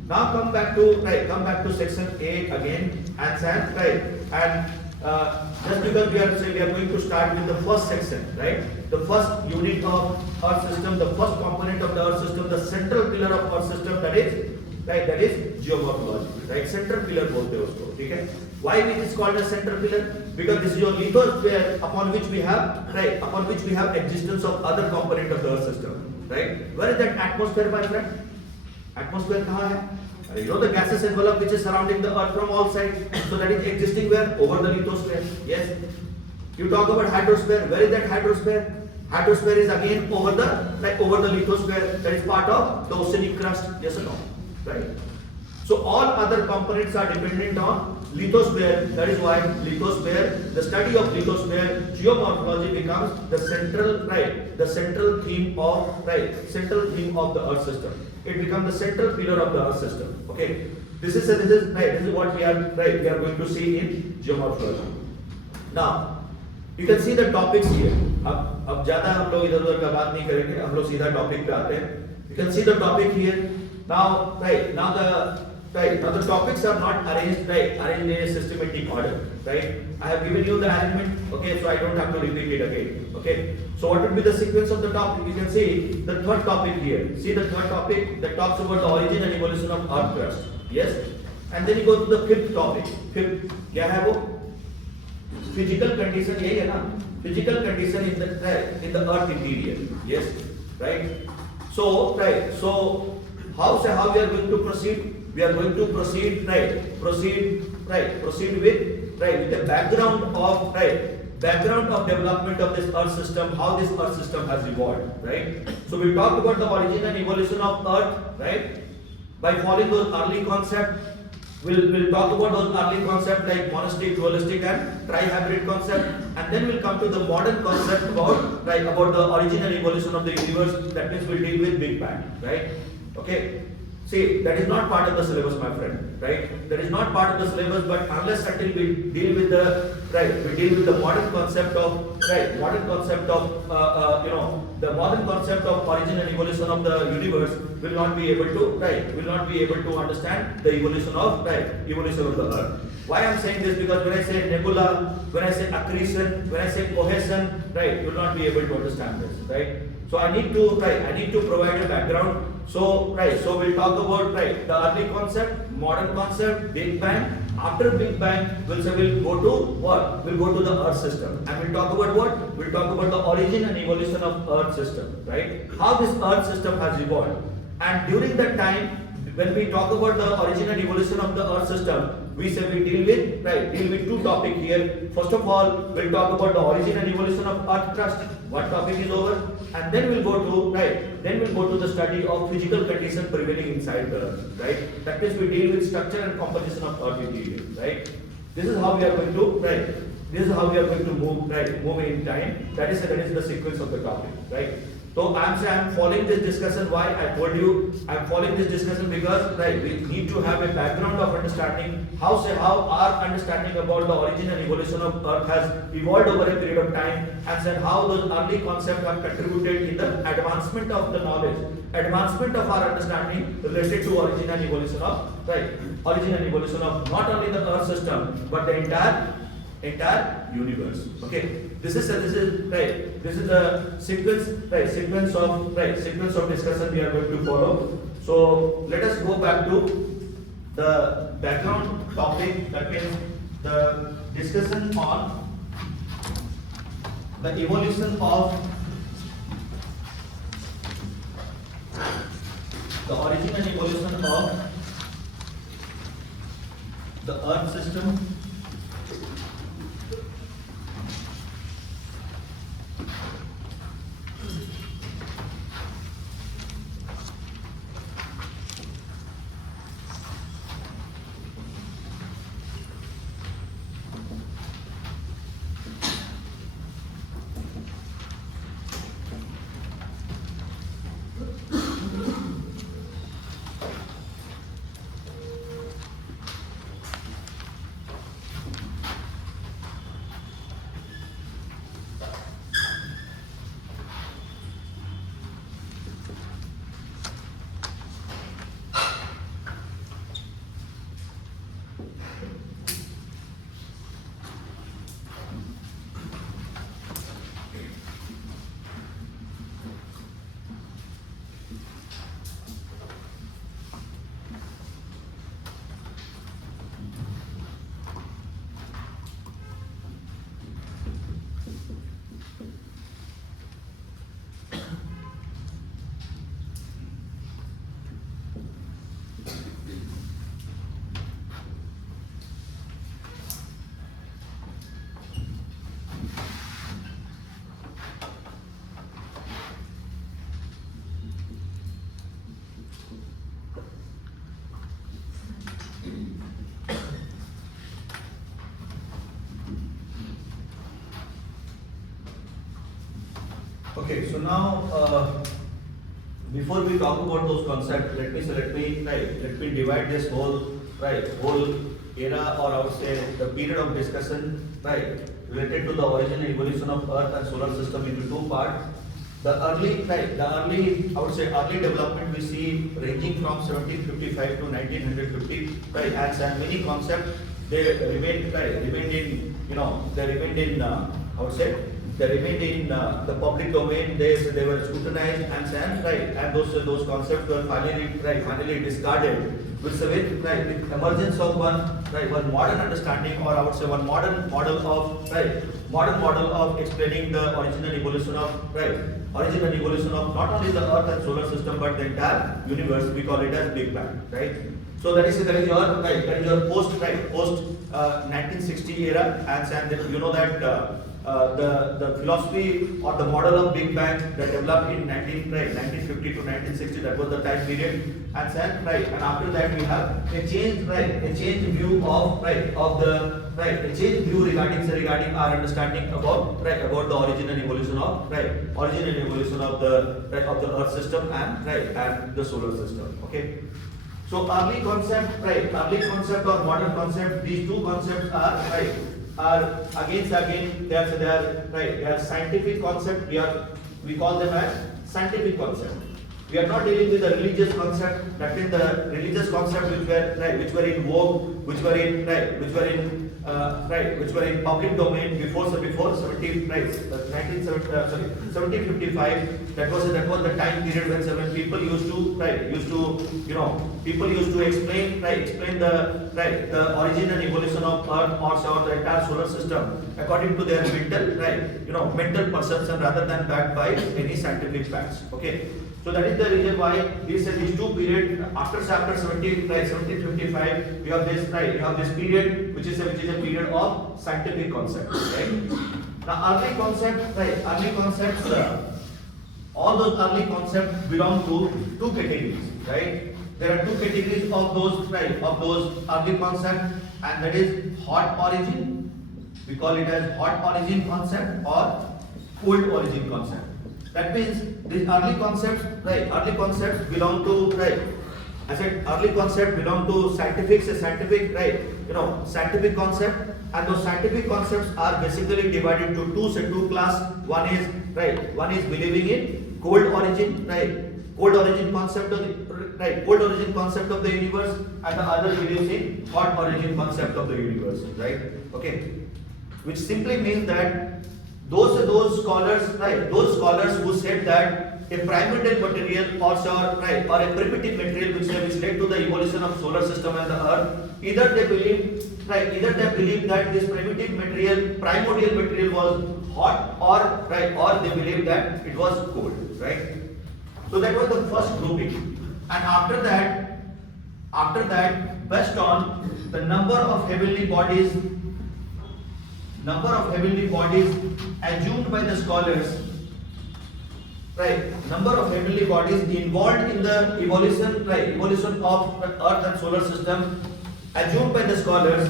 Now come back to section A again and just because we are going to start with the first section, right? The first unit of Earth system, the first component of the Earth system, the central pillar of Earth system, that is geomorphology, right? Central pillar बोलते हैं उसको, ठीक है? Why it is called a central pillar? Because this is your lithosphere upon which we have existence of other component of the Earth system, right? Where is that atmosphere, my friend? Atmosphere कहाँ है? You know the gaseous envelope which is surrounding the Earth from all sides. So that is existing where? Over the lithosphere. Yes. You talk about hydrosphere. Where is that hydrosphere? Hydrosphere is again over the lithosphere. That is part of the oceanic crust. Yes or no? Right. So all other components are dependent on lithosphere. That is why lithosphere, the study of lithosphere, geomorphology becomes the central theme of the Earth system. It becomes the central pillar of the Earth system. Okay, this is what we are going to see in geomorphology. Now, you can see the topics here. अब ज़्यादा हम लोग इधर-उधर का बात नहीं करेंगे. हम लोग सीधा टॉपिक पे आते हैं. You can see the topic here. Now the topics are not arranged in a systematic order, right? I have given you the arrangement, okay, so I don't have to repeat it again, okay? So what would be the sequence of the topic? You can see the third topic here. See the third topic that talks about the origin and evolution of Earth crust, yes? And then you go to the fifth topic. Fifth, क्या है वो? Physical condition, यही है ना? Physical condition in the Earth interior, yes, right? So how we are going to proceed? We are going to proceed with the background of development of this Earth system, how this Earth system has evolved, right? So we talk about the origin and evolution of Earth, right? By following those early concepts, we'll talk about those early concepts like monistic, dualistic, and tri-hybrid concept, and then we'll come to the modern concept about the origin and evolution of the universe. That means we'll deal with Big Bang, right? Okay. See, that is not part of the syllabus, my friend, right? That is not part of the syllabus, but unless until we deal with the modern concept of the modern concept of origin and evolution of the universe, will not be able to understand the evolution of the Earth. Why I am saying this? Because when I say nebula, when I say accretion, when I say cohesion, you will not be able to understand this, right? So I need to provide a background. So we'll talk about the early concept, modern concept, Big Bang. After Big Bang, we'll go to what? We'll go to the Earth system, and we'll talk about what? We'll talk about the origin and evolution of Earth system, right? How this Earth system has evolved, and during that time, when we talk about the origin and evolution of the Earth system, we deal with two topics here. First of all, we'll talk about the origin and evolution of Earth crust. What topic is over? And then we'll go to the study of physical condition prevailing inside the Earth, right? That means we deal with structure and composition of Earth interior, right? This is how we are going to move in time. That is the sequence of the topic, right? So I'm following this discussion. Why? I told you I'm following this discussion because we need to have a background of understanding how our understanding about the origin and evolution of Earth has evolved over a period of time, and then how those early concepts have contributed in the advancement of the knowledge, advancement of our understanding related to origin and evolution of not only the Earth system but the entire universe. Okay, this is the sequence of discussion we are going to follow. So let us go back to the background topic, that means the discussion on the evolution of the origin and evolution of the Earth system. Okay, so now before we talk about those concepts, let me divide this whole era, or I would say the period of discussion related to the origin and evolution of Earth and solar system into two parts. The early I would say early development we see ranging from 1755 to 1950, and many concepts they remained in I would say they remained in the public domain. They were scrutinized and those concepts were finally discarded with with emergence of one modern understanding, or I would say one modern model of explaining the origin and evolution of not only the Earth and solar system but the entire universe. We call it as Big Bang, right? So that is your post 1960 era, and you know that the philosophy or the model of Big Bang that developed in 1950 to 1960, that was the time period, and after that we have a changed view of a changed view regarding our understanding about the origin and evolution of the Earth system and the solar system. Okay. So early concept or modern concept, these two concepts are again they are scientific concept. We call them as scientific concept. We are not dealing with the religious concept. That is the religious concept which were in vogue, which were in public domain before 1755. That was the time period when people used to explain the origin and evolution of Earth or the entire solar system according to their mental perception rather than backed by any scientific facts. Okay. So that is the reason why these two periods after 1755 we have this period which is a period of scientific concepts, right? Now early concepts, all those early concepts belong to two categories, right? There are two categories of those early concepts, and that is hot origin. We call it as hot origin concept or cold origin concept. That means these early concepts belong to I said early concepts belong to scientific concept, and those scientific concepts are basically divided to two class. One is believing in cold origin concept of the universe, and the other believes in hot origin concept of the universe, right? Okay, which simply means that those scholars who said that a primordial material or a primitive material which led to the evolution of solar system and the Earth, either they believe that this primordial material was hot, or they believe that it was cold, right? So that was the first grouping, and after that, based on the number of heavenly bodies assumed by the scholars, number of heavenly bodies involved in the evolution of Earth and solar system assumed by the scholars,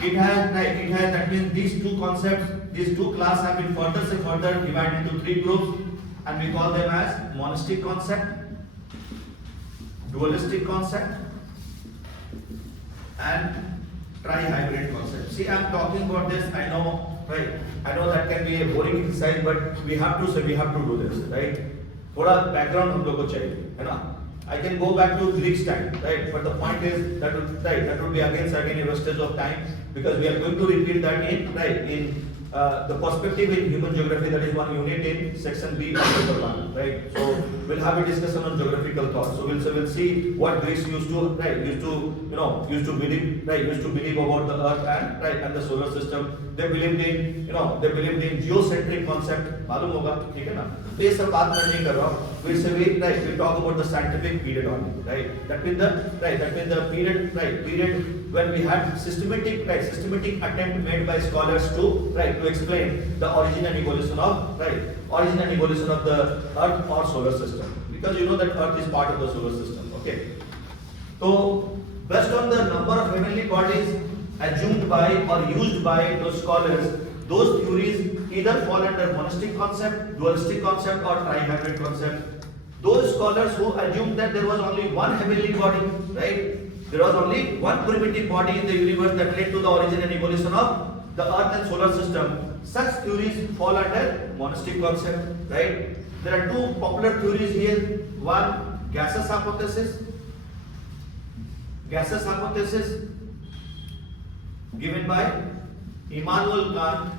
that means these two concepts, these two classes have been further divided into three groups, and we call them as monistic concept, dualistic concept, and tri-hybrid concept. See, I am talking about this. I know that can be a boring exercise, but we have to do this, right? थोड़ा background हम लोग को चाहिए, है ना? I can go back to Greek time, right? But the point is that would be again a wastage of time, because we are going to repeat that in the perspective in human geography, that is one unit in section B of paper 1, right? So we'll have a discussion on geographical thought. So we'll see what Greeks used to believe about the Earth and the solar system. They believed in geocentric concept. मालूम होगा, ठीक है ना? तो ये सब बात मैं नहीं कर रहा हूँ. We talk about the scientific period only, right? That means the period when we had systematic attempt made by scholars to explain the origin and evolution of the Earth or solar system, because you know that Earth is part of the solar system. Okay, so based on the number of heavenly bodies assumed by or used by those scholars, those theories either fall under monistic concept, dualistic concept, or trihybrid concept. Those scholars who assumed that there was only one heavenly body, right? There was only one primitive body in the universe that led to the origin and evolution of the Earth and solar system. Such theories fall under monistic concept, right? There are two popular theories here. One, gaseous hypothesis. Gaseous hypothesis given by Immanuel Kant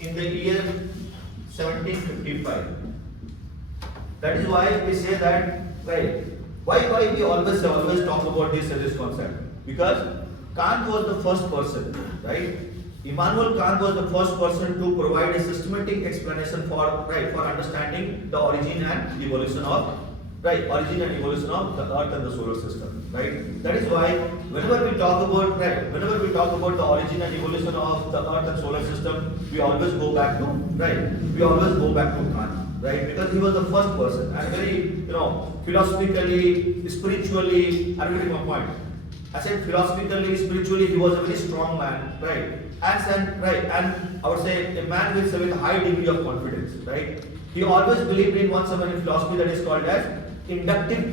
in the year 1755. That is why we say that, right? Why we always talk about this concept? Because Kant was the first person, right? Immanuel Kant was the first person to provide a systematic explanation for understanding the origin and evolution of the Earth and the solar system, right? That is why whenever we talk about the origin and evolution of the Earth and solar system, we always go back to Kant, right? Because he was the first person, and very philosophically, spiritually, I'm getting my point. I said philosophically, spiritually, he was a very strong man, right? And I would say a man with a high degree of confidence, right? He always believed in one philosophy that is called as inductive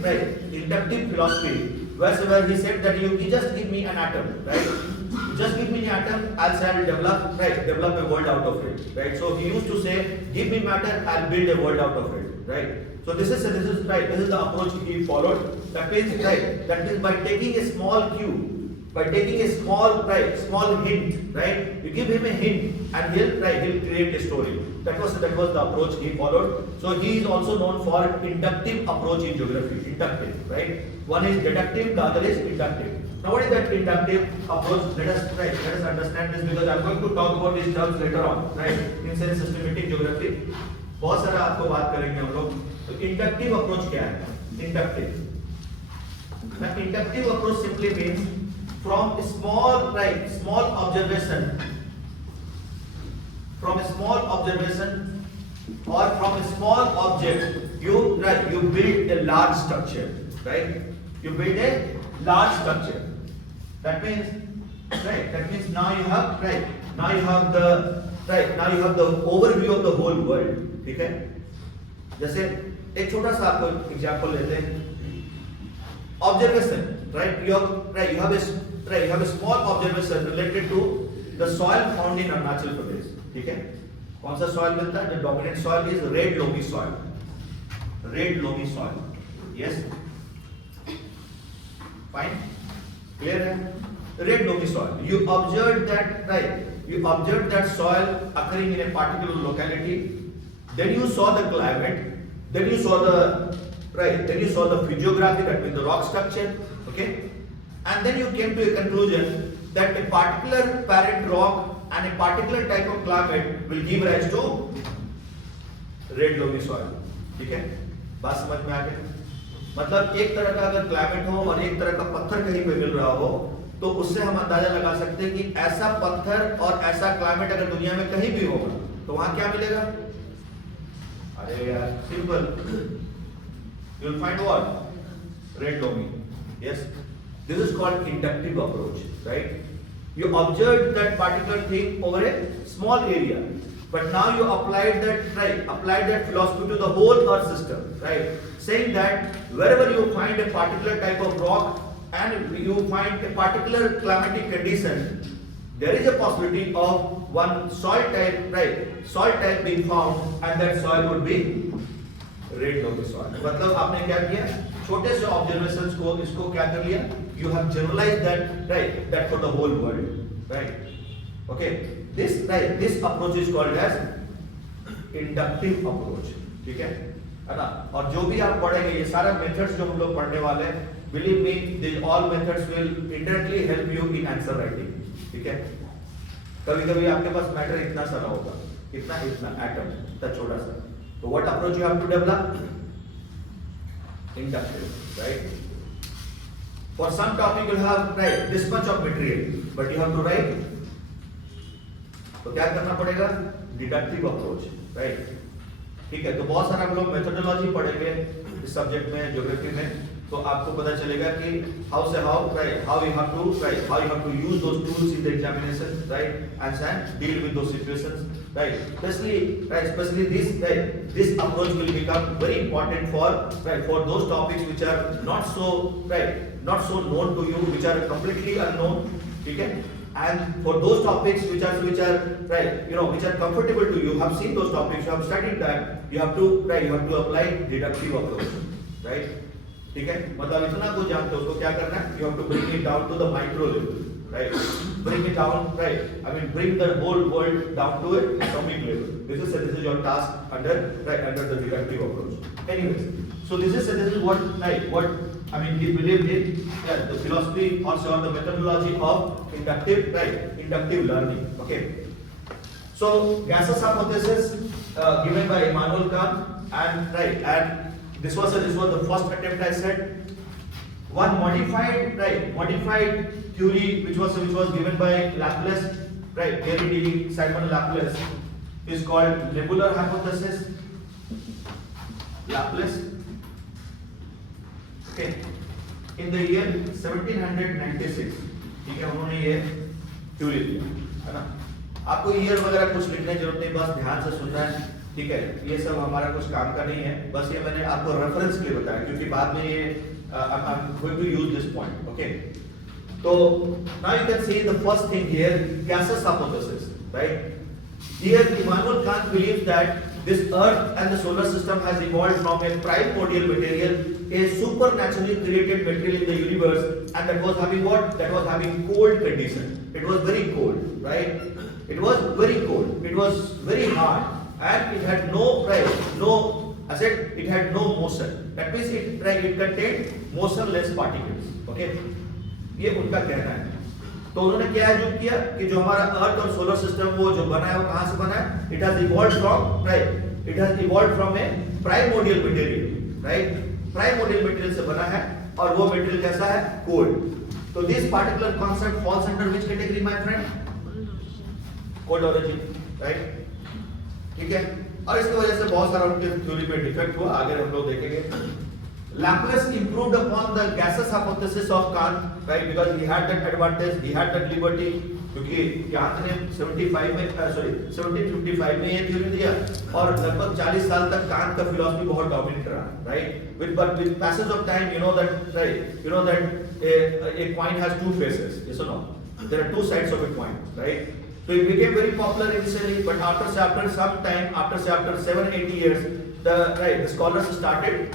philosophy. Wherever he said that you just give me an atom, right? You just give me an atom, I'll develop a world out of it, right? So he used to say, give me matter, I'll build a world out of it, right? So this is the approach he followed. That means by taking a small cue, by taking a small hint, right? You give him a hint and he'll create a story. That was the approach he followed. So he is also known for inductive approach in geography. Inductive, right? One is deductive, the other is inductive. Now what is that inductive approach? Let us understand this, because I'm going to talk about these terms later on, right? In systematic geography. बहुत सारा आपको बात करेंगे हम लोग. तो inductive approach क्या है? Inductive. The inductive approach simply means from a small observation, or from a small object, you build a large structure, right? You build a large structure. That means now you have the overview of the whole world. ठीक है? जैसे एक छोटा सा आपको example लेते हैं. Observation, right? You have a small observation related to the soil found in Arunachal Pradesh. ठीक है? कौन सा soil मिलता है? The dominant soil is red loamy soil. Red loamy soil. Yes. Fine. Clear है? Red loamy soil. You observed that soil occurring in a particular locality. Then you saw the climate. Then you saw the physiography, that means the rock structure. Okay. And then you came to a conclusion that a particular parent rock and a particular type of climate will give rise to red loamy soil. ठीक है? बात समझ में आ गई? मतलब एक तरह का अगर क्लाइमेट हो और एक तरह का पत्थर कहीं पे मिल रहा हो, तो उससे हम अंदाजा लगा सकते हैं कि ऐसा पत्थर और ऐसा क्लाइमेट अगर दुनिया में कहीं भी होगा, तो वहां क्या मिलेगा? अरे यार, simple. You will find what? Red loamy. Yes. This is called inductive approach, right? You observed that particular thing over a small area, but now you applied that philosophy to the whole Earth system, right? Saying that wherever you find a particular type of rock and you find a particular climatic condition, there is a possibility of one soil type being found, and that soil would be red loamy soil. मतलब आपने क्या किया? छोटे से observations को इसको क्या कर लिया? You have generalized that for the whole world, right? Okay. This approach is called as inductive approach. ठीक है? है ना? और जो भी आप पढ़ेंगे, ये सारे methods जो हम लोग पढ़ने वाले हैं, believe me, these all methods will indirectly help you in answer writing. ठीक है? कभी-कभी आपके पास मैटर इतना सारा होगा, इतना एटम, इतना छोटा सा. So what approach you have to develop? Inductive, right? For some topic you'll have this much of material, but you have to write. तो क्या करना पड़ेगा? Deductive approach, right? ठीक है? तो बहुत सारा हम लोग methodology पढ़ेंगे इस सब्जेक्ट में, ज्योग्राफी में. तो आपको पता चलेगा कि how you have to use those tools in the examination, right, and deal with those situations, right. Especially this approach will become very important for those topics which are not so known to you, which are completely unknown, okay. And for those topics which are which are comfortable to you, have seen those topics, you have studied that, you have to apply deductive approach, right. ठीक है, मतलब इतना को जानते हो उसको क्या करना है, you have to bring it down to the micro level, right, bring it down, right, I mean bring the whole world down to a atomic level. This is your task under the deductive approach. Anyways, so this is what I mean he believed in, the philosophy also on the methodology of inductive learning. Okay, so gaseous hypothesis given by Immanuel Kant, and this was the first attempt. I said one modified theory which was given by Laplace, right, Gary D. Simon Laplace, is called nebular hypothesis. Laplace, okay, in the year 1796, ठीक है, उन्होंने ये theory दिया, है ना. आपको year वगैरह कुछ लिखने की जरूरत नहीं, बस ध्यान से सुनना है, ठीक है. ये सब हमारा कुछ काम का नहीं है, बस ये मैंने आपको रेफरेंस के लिए बताया क्योंकि बाद में ये I'm going to use this point. Okay, so now you can see the first thing here, gaseous hypothesis, right. Here Immanuel Kant believes that this earth and the solar system has evolved from a primordial material, a supernaturally created material in the universe, and that was having what? That was having cold condition. It was very cold, right? It was very cold. It was very hard, and it had it had no motion. That means it contained motionless particles. Okay, ये उनका कहना है. तो उन्होंने क्या assume किया कि जो हमारा अर्थ और सोलर सिस्टम वो जो बना है वो कहाँ से बना है? It has evolved from a primordial material, right? Primordial material से बना है और वो material कैसा है? Cold. So this particular concept falls under which category, my friend? Cold origin, right? ठीक है. और इसकी वजह से बहुत सारा उनके थ्योरी में डिफेक्ट हुआ, आगे हम लोग देखेंगे. Laplace improved upon the gaseous hypothesis of Kant, right, because he had that advantage, he had that liberty, क्योंकि Kant ने 1755 में ये थ्योरी दिया और लगभग 40 साल तक Kant का फिलॉसफी बहुत डोमिनेट रहा, right. With passage of time, you know that a coin has two faces, yes or no? There are two sides of a coin, right. So it became very popular initially, but after some time, after 7-8 years, the scholars started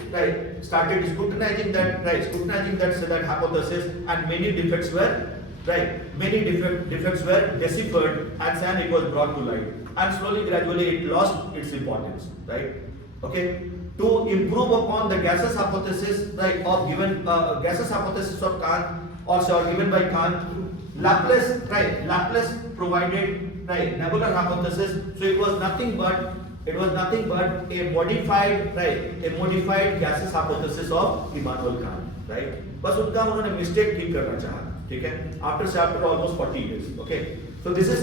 scrutinizing that hypothesis, and many defects were deciphered, and it was brought to light, and slowly gradually it lost its importance, right. Okay, to improve upon the gaseous hypothesis, right, of given gaseous hypothesis of Kant, also given by Kant, Laplace provided nebular hypothesis. So it was nothing but a modified gaseous hypothesis of Immanuel Kant, right. बस उनका उन्होंने mistake ठीक करना चाहा, ठीक है. After almost 40 years, okay. So this is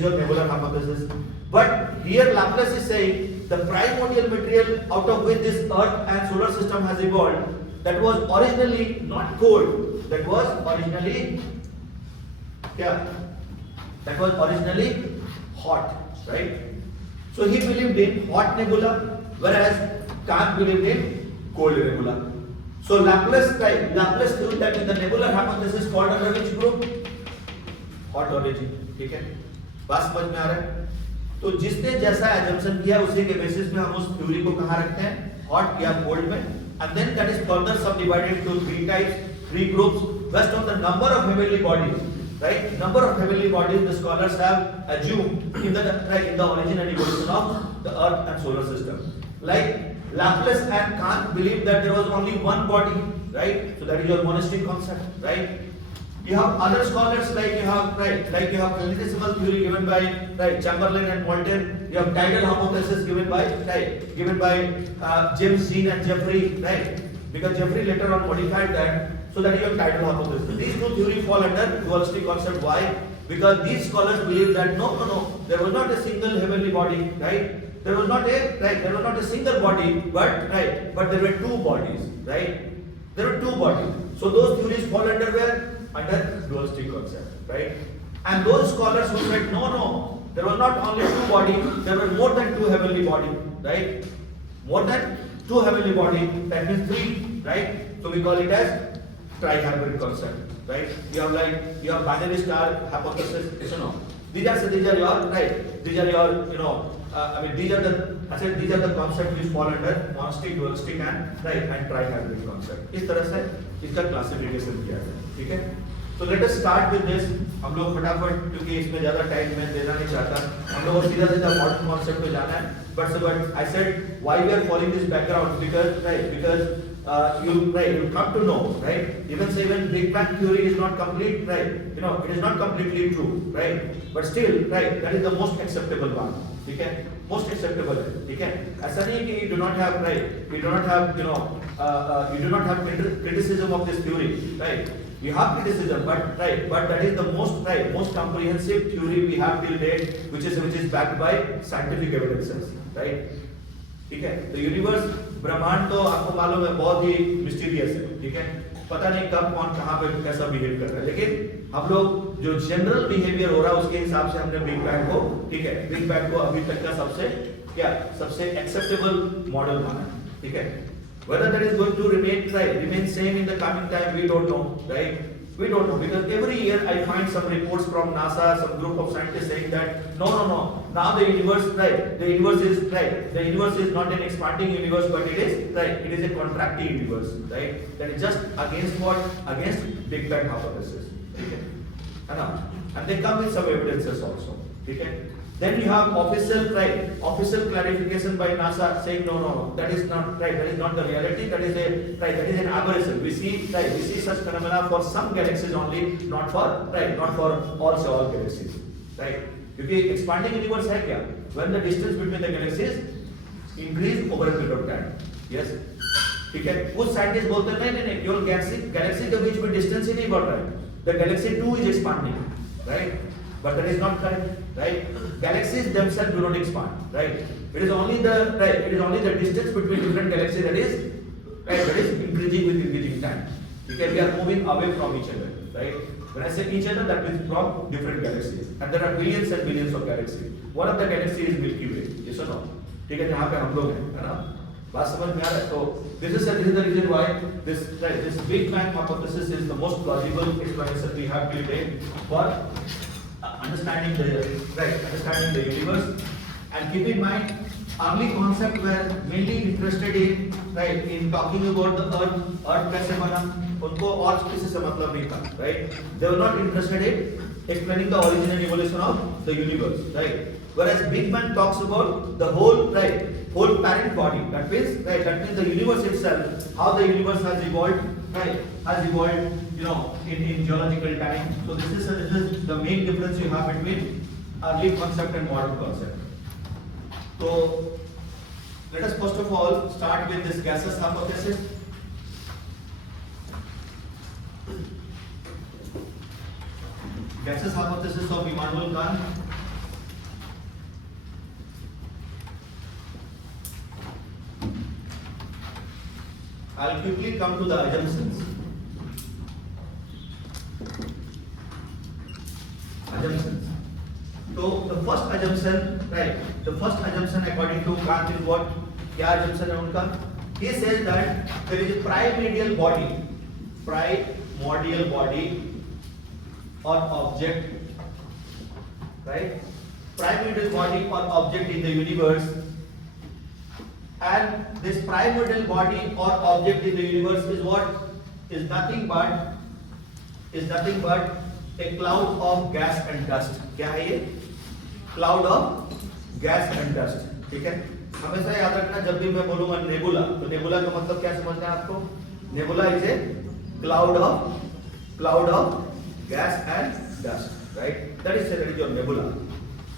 your nebular hypothesis. But here Laplace is saying the primordial material out of which this Earth and solar system has evolved, that was originally not cold, that was originally hot, right. So he believed in hot nebula, whereas Kant believed in cold nebula. So Laplace knew that in the nebular hypothesis called under which group? Hot origin, ठीक है. बात समझ में आ रहा है? तो जिसने जैसा assumption किया उसी के basis में हम उस theory को कहाँ रखते हैं? Hot या cold में. And then that is further subdivided into three groups based on the number of heavenly bodies. Right, number of heavenly bodies the scholars have assumed in the origin and evolution of the Earth and solar system. Like Laplace and Kant believed that there was only one body, right? So that is your monistic concept, right? You have other scholars like you have planetesimal theory given by Chamberlain and Moulton. You have tidal hypothesis given by James Dean and Jeffrey, right? Because Jeffrey later on modified that. So that is your tidal hypothesis. These two theories fall under dualistic concept. Why? Because these scholars believe that no, there was not a single heavenly body, right? There was not a single body, but there were two bodies, right? There are two bodies. So those theories fall under where? Under dualistic concept, right? And those scholars who said no, there was not only two bodies, there were more than two heavenly bodies, right? More than two heavenly bodies, that means three, right? So we call it as tri-hybrid concept, right? You have binary star hypothesis, yes or no? These are your right. These are your these are the concepts which fall under monistic, dualistic and right and tri-hybrid concept. इस तरह से इसका classification किया है, ठीक है? So let us start with this. हम लोग फटाफट क्योंकि इसमें ज़्यादा टाइम मैं देना नहीं चाहता. हम लोग सीधा modern concept पे जाना है. But I said why we are following this background because you come to know, right? Even say when Big Bang theory is not complete, right? It is not completely true, right? But still, right? That is the most acceptable one. Okay? Most acceptable. Okay? ऐसा नहीं कि you do not have criticism of this theory, right? You have criticism, but that is the most comprehensive theory we have till date, which is backed by scientific evidences, right? ठीक है? तो universe ब्रह्मांड तो आपको मालूम है बहुत ही mysterious है, ठीक है? पता नहीं कब कौन कहाँ पे कैसा बिहेव कर रहा है, लेकिन हम लोग जो जनरल बिहेवियर हो रहा है उसके हिसाब से हमने बिग बैंग को, ठीक है, बिग बैंग को अभी तक का सबसे एक्सेप्टेबल मॉडल माना, ठीक है? Whether that is going to remain same in the coming time, we don't know, right? We don't know because every year I find some reports from NASA, some group of scientists saying that no. Now the universe, the universe is not an expanding universe, but it is a contracting universe, right? That is just against what? Against Big Bang hypothesis, okay? And they come with some evidences also, okay? Then you have official clarification by NASA saying no, that is not right, that is not the reality, that is an aberration. We see such phenomena for some galaxies only, not for all galaxies, right? क्योंकि expanding universe है क्या? When the distance between the galaxies increase over a period of time, yes, ठीक है? कुछ scientist बोलते हैं नहीं, केवल गैलेक्सी के बीच में डिस्टेंस ही नहीं बढ़ रहा है. The galaxy too is expanding, right? But that is not correct, right? Galaxies themselves do not expand, right? It is only the distance between different galaxies that is increasing with increasing time. Okay, we are moving away from each other, right? When I say each other, that means from different galaxies, and there are billions and billions of galaxies. One of the galaxies is Milky Way, yes or no? ठीक है, जहाँ पे हम लोग हैं, है ना? बात समझ में आ रहा है? तो this is the reason why this Big Bang hypothesis is the most plausible explanation we have till date for understanding the universe. And keep in mind, early concept were mainly interested in talking about the earth कैसे बना, उनको और किसी से मतलब नहीं था, right? They were not interested in explaining the origin and evolution of the universe, right? Whereas Big Bang talks about the whole parent body. That means the universe itself, how the universe has evolved, in geological time. So this is the main difference you have between early concept and modern concept. So let us first of all start with this gaseous hypothesis. Gaseous hypothesis of Immanuel Kant. I'll quickly come to the assumptions. So the first assumption according to Kant is what? क्या assumption है उनका? He says that there is a primordial body or object, right? Primordial body or object in the universe, and this primordial body or object in the universe is what? Is nothing but a cloud of gas and dust. क्या है ये? Cloud of gas and dust. ठीक है? हमेशा याद रखना जब भी मैं बोलूँगा नेबुला, तो नेबुला का मतलब क्या समझना है आपको? Nebula is a cloud of gas and dust, right? That is your nebula.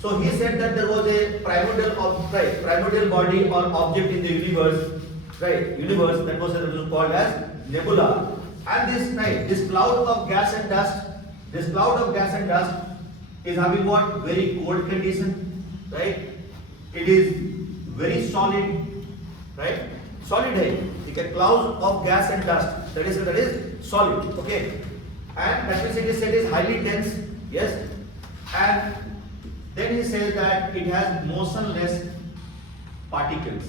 So he said that there was a primordial body or object in the universe, right? Universe that was called as nebula. And this cloud of gas and dust, is having what? Very cold condition, right? It is very solid, right? Solid है, ठीक है? Cloud of gas and dust. that is solid. Okay, and that means it is said is highly dense. Yes, and then he says that it has motionless particles.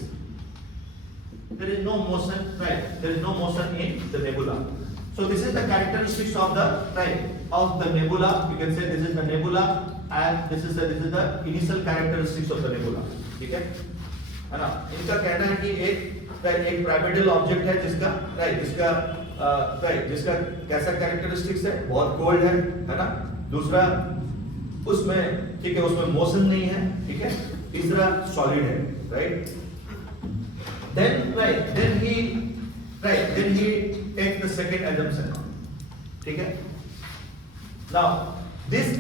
There is no motion, right? There is no motion in the nebula. So this is the characteristics of the nebula. You can say this is the nebula, and this is the initial characteristics of the nebula. ठीक है? है ना? इनका कहना है कि एक pyramidal object है जिसका कैसा characteristics है? बहुत cold है ना? दूसरा उसमें ठीक है, उसमें motion नहीं है, ठीक है? तीसरा solid है, right? Then he takes the second assumption. ठीक है? Now this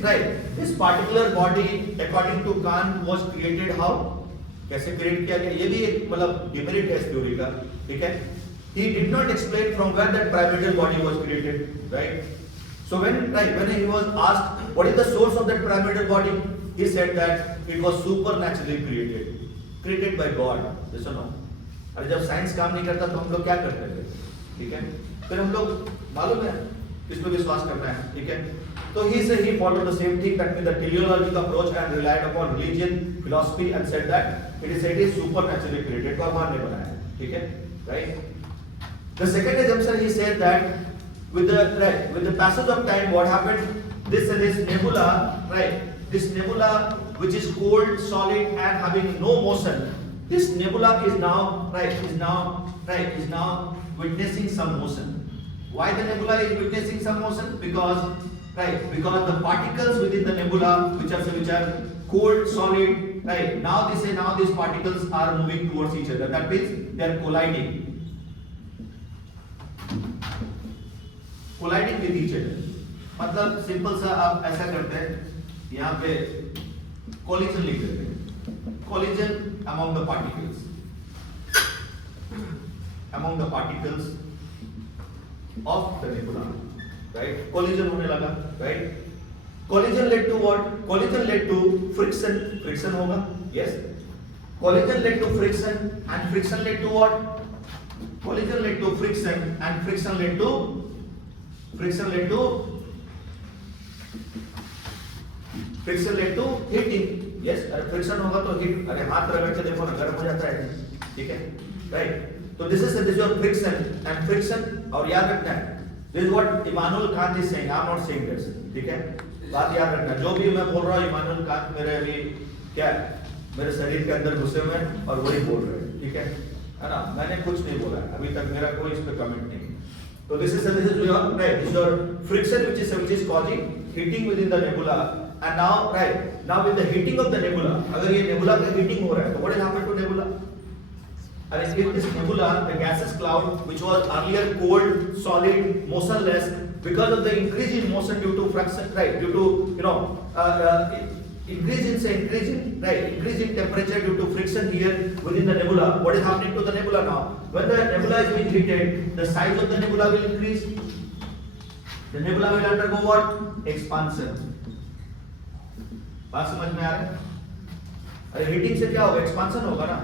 particular body according to Kant was created how? कैसे क्रिएट किया गया? ये भी एक मतलब डिमेरिट है इस थ्योरी का, ठीक है? He did not explain from where that pyramidal body was created, right? So when he was asked what is the source of that pyramidal body, he said that it was supernaturally created by God. Yes or no? अरे जब science काम नहीं करता तो हम लोग क्या करते थे, ठीक है? फिर हम लोग मालूम है किस पे विश्वास करना है, ठीक है? So he followed the same thing, that means the teleological approach and relied upon religion, philosophy, and said that it is supernaturally created. भगवान ने बनाया है, ठीक है? Right? The second assumption he said that with the passage of time, what happened? This nebula, right? This nebula, which is cold, solid, and having no motion, this nebula is now witnessing some motion. Why the nebula is witnessing some motion? Because the particles within the nebula, which are cold, solid, right? Now these particles are moving towards each other. That means they are colliding with each other. मतलब simple सा आप ऐसा करते हैं, यहाँ पे collision लिख देते हैं, collision among the particles of the nebula, right? Collision होने लगा, right? Collision led to what? Collision led to friction होगा, yes? Collision led to friction, and friction led to what? Collision led to friction, and friction led to heating. Yes, अरे friction होगा तो heat, अरे हाथ रगड़ के देखो ना गर्म हो जाता है, ठीक है? Right? तो this is your friction, and friction, और याद रखना है, this is what Immanuel Kant is saying. I am not saying this, ठीक है? बात याद रखना, जो भी मैं बोल रहा हूँ Immanuel Kant मेरे अभी क्या है, मेरे शरीर के अंदर घुसे हुए हैं और वही बोल रहे हैं, ठीक है ना? मैंने कुछ नहीं बोला है अभी तक, मेरा कोई इस पे कमेंट नहीं। तो this is your friction which is causing heating within the nebula, and now with the heating of the nebula, अगर ये nebula का heating हो रहा है तो what will happen to nebula? And if this nebula, the gaseous cloud, which was earlier cold, solid, motionless, because of the increase in motion due to friction, due to increase in temperature due to friction here within the nebula, what is happening to the nebula now? When the nebula is being heated, the size of the nebula will increase. The nebula will undergo what? Expansion. बात समझ में आ रहा है? अरे heating से क्या होगा? एक्सपांशन होगा ना?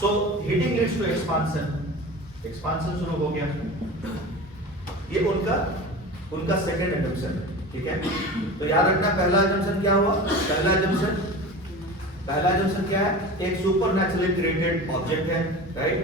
So heating leads to expansion. Expansion शुरू हो गया. ये उनका second assumption है, ठीक है? तो याद रखना पहला assumption क्या हुआ? पहला assumption क्या है? एक supernaturally created object है, right?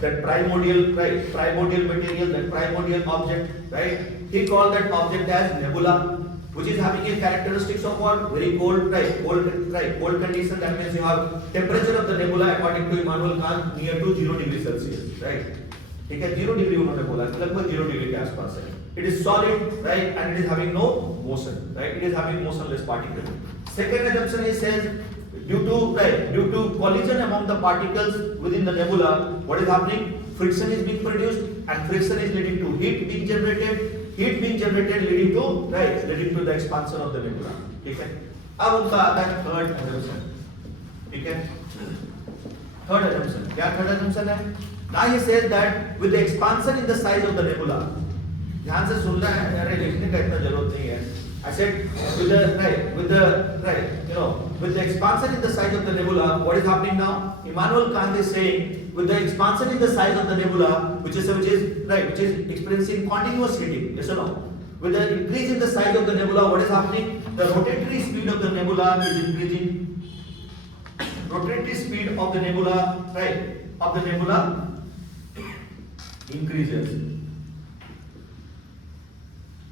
That primordial material, that primordial object, right? He called that object as nebula, which is having a characteristics of what? Very cold, cold condition. That means you have temperature of the nebula according to Immanuel Kant near to 0 degree Celsius, right? ठीक है, 0 degree उन्होंने बोला, लगभग 0 degree के आसपास है. It is solid, right, and it is having no motion, right? It is having motionless particle. Second assumption he says, due to collision among the particles within the nebula, what is happening? Friction is being produced, and friction is leading to heat being generated. Heat being generated leading to the expansion of the nebula. ठीक है? अब उनका आता है third assumption. ठीक है? Third assumption. क्या third assumption है? Now he says that with the expansion in the size of the nebula, ध्यान से सुनना है, अरे लिखने का इतना जरूरत नहीं है. I said with the expansion in the size of the nebula, what is happening now? Immanuel Kant is saying with the expansion in the size of the nebula, which is experiencing continuous heating. Yes or no? With the increase in the size of the nebula, what is happening? The rotatory speed of the nebula is increasing. Rotatory speed of the nebula, increases.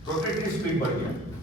Rotatory speed बढ़ गया.